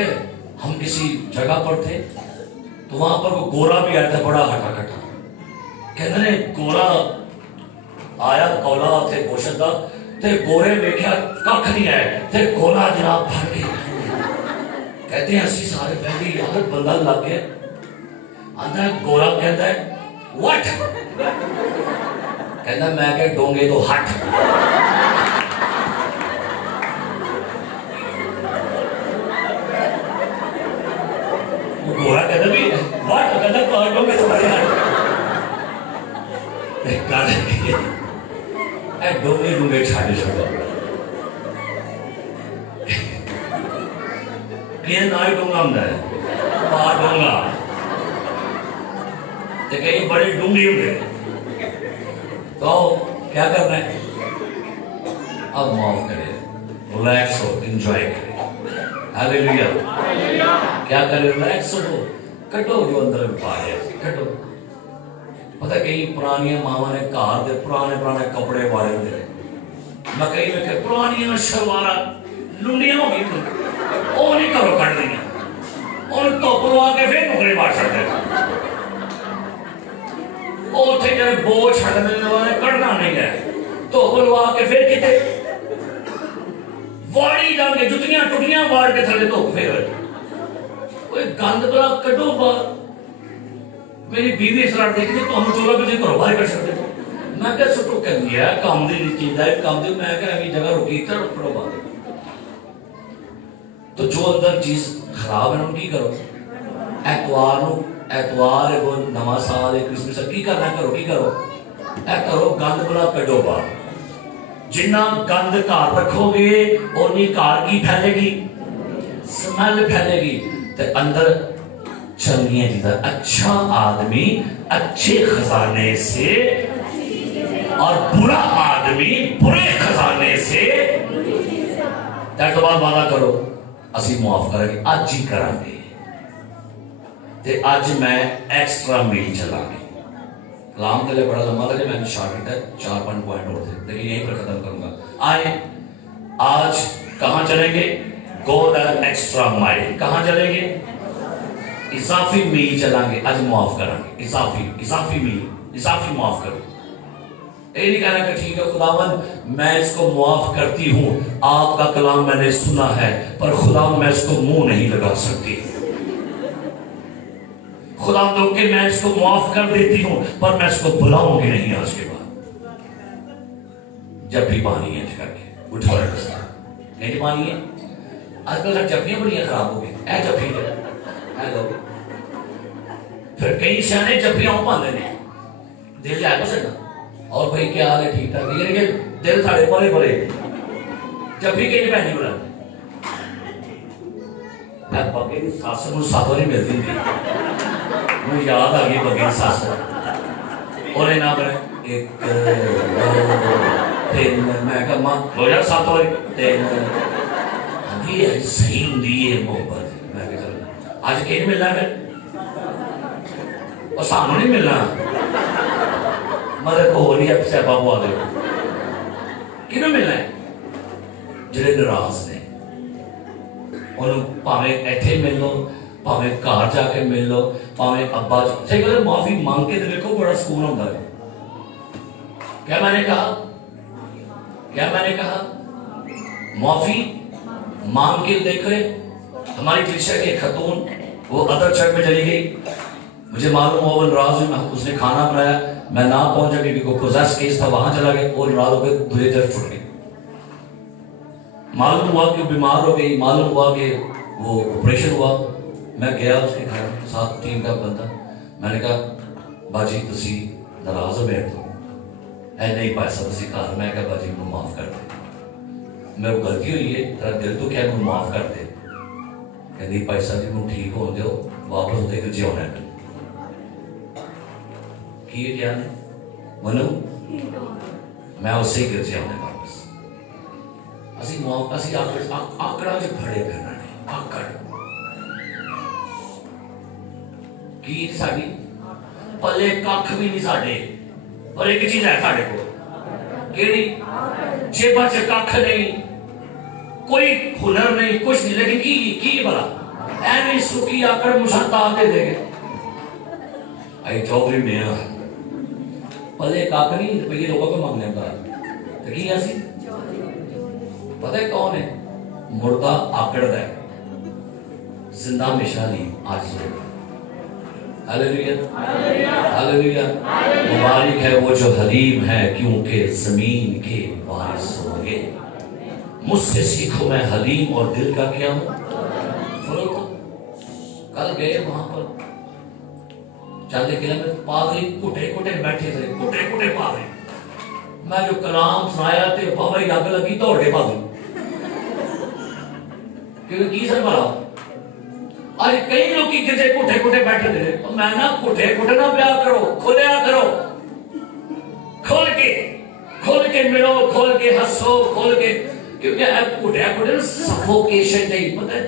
हम किसी जगह पर थे तो वहां पर वो गोरा भी आया था, बड़ा हटा खटा, कहते गोरा आया कौला थे गोशदा ते गोरे वेख्या कख नहीं आए ते गोला जनाब फड़ गई। कहते हैं असि सारे पहले यार बंदा लग गया, आंदा गोरा कहता है व्हाट, कहता मैं कह डोंगे तो हट। वो गोरा कहता भी व्हाट, कहता डोंगे तो हट। डोंगे डूंगे छाड़े छोड़ो ना ही डूंगा हमने बाहर डूंगा तो कई बड़े डूंगे होंगे। तो क्या करना है, अब माफ करें, रिलैक्स हो, एंजॉय करें। हालेलुया। क्या करें, रिलैक्स हो, कटो जो अंदर पाए कटो। पता कई पुरानिया मावा ने घर दे पुराने पुराने कपड़े वाले होंगे, मैं कई में पुरानिया शलवारा लुंडियां हो गई, वो नहीं करो कट दी, उन तो पुरवा के फिर नुकरे मार सकते, उथे जब बोझ छड़ने वाले कटना नहीं है तो पुरवा के फिर किते वाड़ी जाके जुतियां टुटियां मार के थले तो फिर कोई गंद बड़ा कटो बाहर। मेरी बीवी इस रात देखी तो हम 14 बजे घरों बाहर कर सकते थे, मैं क्या सुटो कर दिया काम दी चीज है काम दी, मैं क्या अभी जगह रुकी चल घरों बाहर। तो जो अंदर चीज खराब है उनकी करो, एतवार है वो नवा साल है क्रिसमस की करना करो की करो ए करो गंद बड़ा कटो बाहर। जिन्ना गंद घर रखोगे उन्नी घर की फैलेगी, स्मेल फैलेगी ते अंदर चंगियां चीज़ें। अच्छा आदमी अच्छे खजाने से और बुरा आदमी बुरे खजाने से। तो बाद वादा करो असी माफ करेंगे, आज ही करांगे ते आज मैं एक्स्ट्रा मील चलांगे। कलाम के लिए बड़ा लंबा था, मैंने शार्ट किया 4-5 पॉइंट और थे, लेकिन यहीं पर खत्म करूंगा। आए आज कहां चलेंगे, गो द एक्स्ट्रा माइल। कहां चलेंगे, इजाफी मील चलांगे। आज माफ करांगे, इजाफी मील, इजाफी माफ करो। ये नहीं कहना कि ठीक है खुदावन मैं इसको माफ करती हूं, आपका कलाम मैंने सुना है पर खुदा मैं इसको मुंह नहीं लगा सकती। खुदा तो कि मैं इसको माफ कर देती हूं पर मैं इसको बुलाऊंगी नहीं आज के बाद। जब भी पानी है करके उठा नहीं पानी है। आजकल जफियां बड़ी खराब हो गई, ऐ जफी हेलो फिर कई सियाने जफियां पाते ने दिल जाए पसंद और भाई क्या हाल है, ठीक ठाक? ये दिल साढ़े बड़े बड़े जब भी कहीं भैन बुला मैं बगे की सस को 7 बारी मिलती थी, मुझे याद आ गई बगे की सस और ना बने 1 2 3 मैं कहा मां हो जा 7 बारी 3 ये सही होंगी है मोहब्बत। मैं चल आज कहीं मिलना है और सानू नहीं मिलना मतलब हो नहीं स्यापा पवा दे कि मिलना है ਜਿਹੜੇ नाराज ने उन्होंने भावे इत्थे मिल लो भावे घर जाके मिल लो भावे अब्बा सही गल माफी मांग के देखो बड़ा सुकून होता है। क्या मैंने कहा माफी मांग के देखे। हमारी कलीसिया की खतून वो अदर चर्च में चली गई, मुझे मालूम हुआ वो नाराज हुई, उसने खाना बनाया, मैं ना पहुंचा क्योंकि कोई पोजेस केस था, वहां चला गया और नाराज होकर दूसरी तरफ छुट गई। मालूम हुआ कि वो बीमार हो गई, मालूम हुआ कि वो ऑपरेशन हुआ। मैं गया उसके घर, साथ टीम का बंदा, मैंने कहा बाजी तुसी नाराज हो मेरे तो ऐ नहीं पैसा तुसी घर। मैं कहा बाजी मुझे माफ कर दे, मेरे गलती हुई है, तेरा दिल तो क्या मुझे माफ कर दे। कहती पैसा जी मुझे ठीक हो दो वापस होते कि जियोना है की क्या ने मनु मैं उससे ही गिर जाऊंगा वापस। असि माफ असि आकड़ा च फड़े फिरना नहीं आकड़ की साडी पले कख भी नहीं साडे पर एक चीज है साडे को केड़ी जेबा च कख नहीं कोई हुनर नहीं कुछ नहीं लेकिन की भला ऐਵੇਂ सुखी आकड़ मुशाता दे देगे आई चौधरी में पले कख नहीं रुपये लोगों को मांगने का तो की ऐसी पता है कौन है मुर्दा आकड़ है जिंदा मिशाली आज हालेलुया हालेलुया। मुबारक है वो जो हलीम है क्योंकि जमीन के वारिस होंगे। मुझसे सीखो मैं हलीम और दिल का क्या हूं फर्क। कल गए वहां पर चलते किलोमीटर पादरी कुटे कुटे बैठे थे, कुटे कुटे पादरी। मैं जो कलाम सुनाया थे बाबा ही अग लगी दौड़ के पादरी क्योंकि की सर मारा अरे कई लोग की गिरजे कुटे कुटे बैठे थे। तो मैं ना कुटे कुटे ना प्यार करो खुलिया करो, खोल के मिलो, खोल के हंसो, खोल के क्योंकि अब कुटे कुटे सफोकेशन नहीं पता है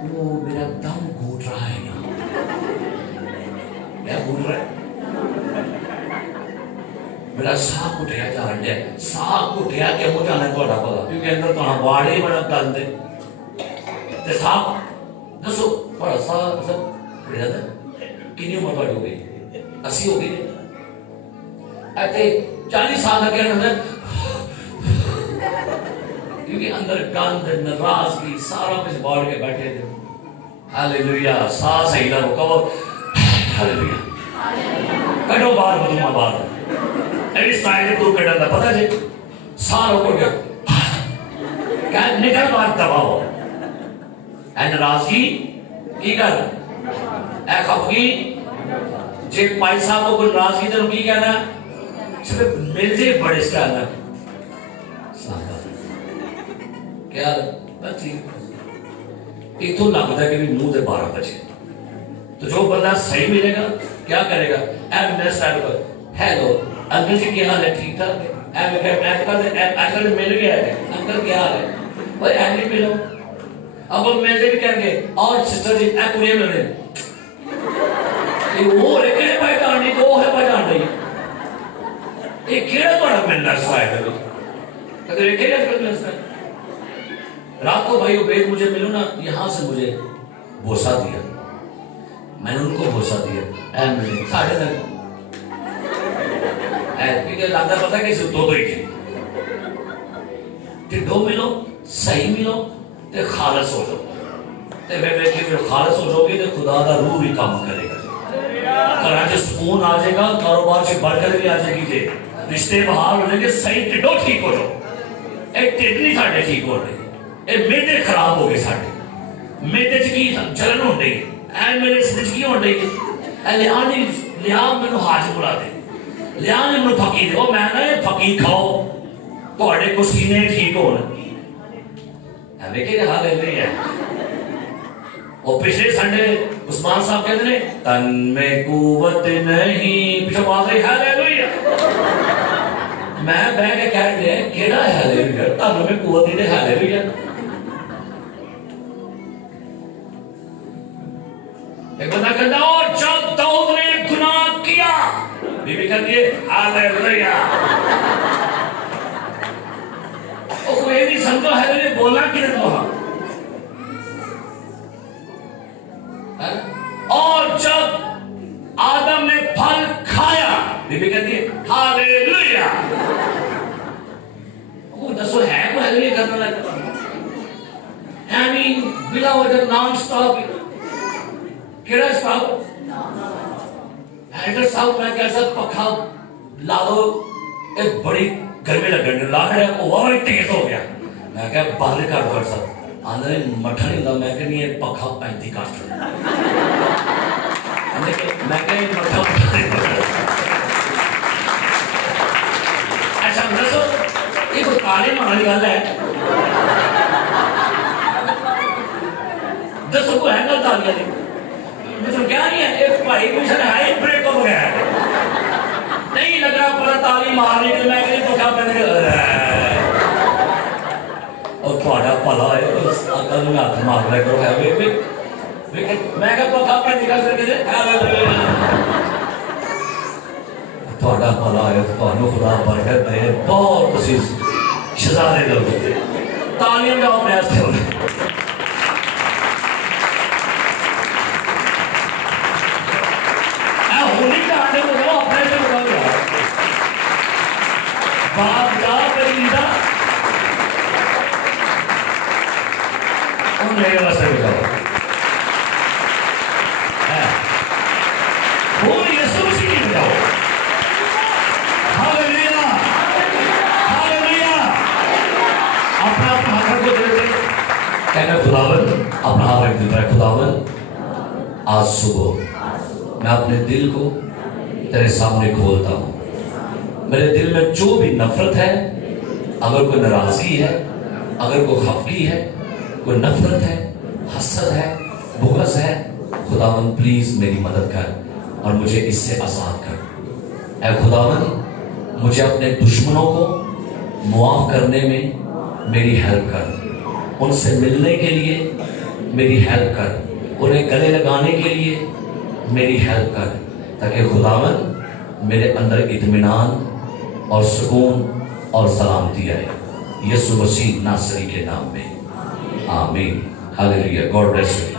वो मेरा दम घूट रहा है यहाँ क्या घूट रहा है मेरा साह कुटिया जा रहा है साह कुटिया के हो जाना थोड़ा पता क्योंकि अंदर तो हाँ वाड़े ही बड़ा गंद ते साह दसो बड़ा साह सब रहता कितनी उम्र बड़ी हो गई 80 हो गई ऐसे 40 साल का कहना है क्योंकि अंदर गंद नाराजगी सारा कुछ बाढ़ के बैठे थे। हालेलुया साह सही ना रुको हालेलुया कटो बाहर बदुमा बाहर ऐसी स्टाइल तो कटा था पता जी साह रोको गया क्या निकल बाहर दबाओ ऐ नाराजगी की कर ऐ खफगी जे भाई साहब को नाराजगी तो की कहना सिर्फ मिलते बड़े स्टाइल ना क्या बस ठीक इतो लगता है कि भी मुंह दे 12 बजे तो जो बंदा सही मिलेगा क्या करेगा ऐ मेरे स्टाइल पर हेलो अंकल जी क्या हाल है ठीक ठाक है आजकल मिल गया है अंकल क्या हाल है भाई ऐ मिलो अब वो मिलते भी कहेंगे और सिस्टर जी ऐ कुड़िया मिल रहे वो लेके पहचान नहीं दो है पहचान नहीं ये केड़ा बड़ा मिलना स्वाय है अगर एक ही मिलता है रात को भाई उबैद मुझे मिलो ना यहां से मुझे भोसा दिया मैंने उनको भोसा दिया ऐ मिले साढ़े तक ऐ लगता पता कि दो ही थी दो मिलो सही मिलो ते खालस हो जाओ ते फिर देखिए जो खालस हो जाओगे तो खुदा का रूह भी काम करेगा घर च सुकून आ जाएगा कारोबार से बरकत भी आ जाएगी जे रिश्ते बहाल हो जाएंगे सही टिड्डो ठीक हो जाओ एक टिड्ड नहीं साढ़े ठीक हो रहे मेदे खराब हो गए साढ़े मेदे च की जलन हो रही ऐ मेरे सिर च की हो रही है लिहाज मैनू हाज बुला दे लिया मैनू फकीर दो, मैं ना फकीर खाओ थोड़े को सीने ठीक हो देखे हालेलुया। और पिछले संडे उस्मान साहब कहते ने तन में कुवत नहीं, पिछले बात है हालेलुया। मैं बह के कह रहे केड़ा हालेलुया, तन में कुवत नहीं हालेलुया। एक बंदा कहता और जब दाऊद ने गुनाह किया, बीबी कहती है हालेलुया। कोई नहीं समझो हालेलुया बोलना कि नहीं कहा। और जब आदम ने फल खाया, बीबी कहती है हालेलुया। वो दसो है कोई हालेलुया करने लगा, यानी बिना वजह नॉन स्टॉप। केड़ा स्टॉप? हेडर साहब मैं कैसा पखा ला दो, एक बड़ी गर्मी लगने ला है वो और तेज हो गया। मैं क्या बाहर कर दो सब आंधे मठा नहीं होता। मैं कहनी है पखा 35 काट मैं कह मठा। अच्छा दसो ये कोई ताली मारने वाली गल है? दसो कोई है गल तालियां दी? मतलब क्या नहीं है एक भाई मिशन है ब्रेक हो गया नहीं लग रहा पूरा ताली मारने के मैं कहीं पखा पहन और थोड़ा भला है उस अकल में हाथ मार ले करो है वे मैं क्या पखा पहन निकाल करके थोड़ा भला है तो खुदा बरकत दे। बहुत कोशिश शहजादे लोग तालियां जाओ प्रयास थे होली का आने को जाओ अपने से बताओ यार बाप जा परिंदा उन मेरे वास्ते बताओ वो यीशु मसीह की बताओ। Hallelujah hallelujah. अपना हाथ को दे दे कहना खुदावन अपना हाथ रख देता है। खुदावन आज सुबह मैं अपने दिल को तेरे सामने खोलता हूं। मेरे दिल में जो भी नफरत है, अगर कोई नाराजगी है, अगर कोई खफगी है, कोई नफरत है, हसद है, बुग़्ज़ है, खुदावन प्लीज मेरी मदद कर और मुझे इससे आजाद कर। ऐ खुदावन मुझे अपने दुश्मनों को मुआफ करने में मेरी हेल्प कर, उनसे मिलने के लिए मेरी हेल्प कर, उन्हें गले लगाने के लिए मेरी हेल्प कर, ताकि खुदावन मेरे अंदर इत्मीनान और सुकून और सलामती आए। यीशु मसीह नासरी के नाम में आमीन। हालेलुया। God bless you.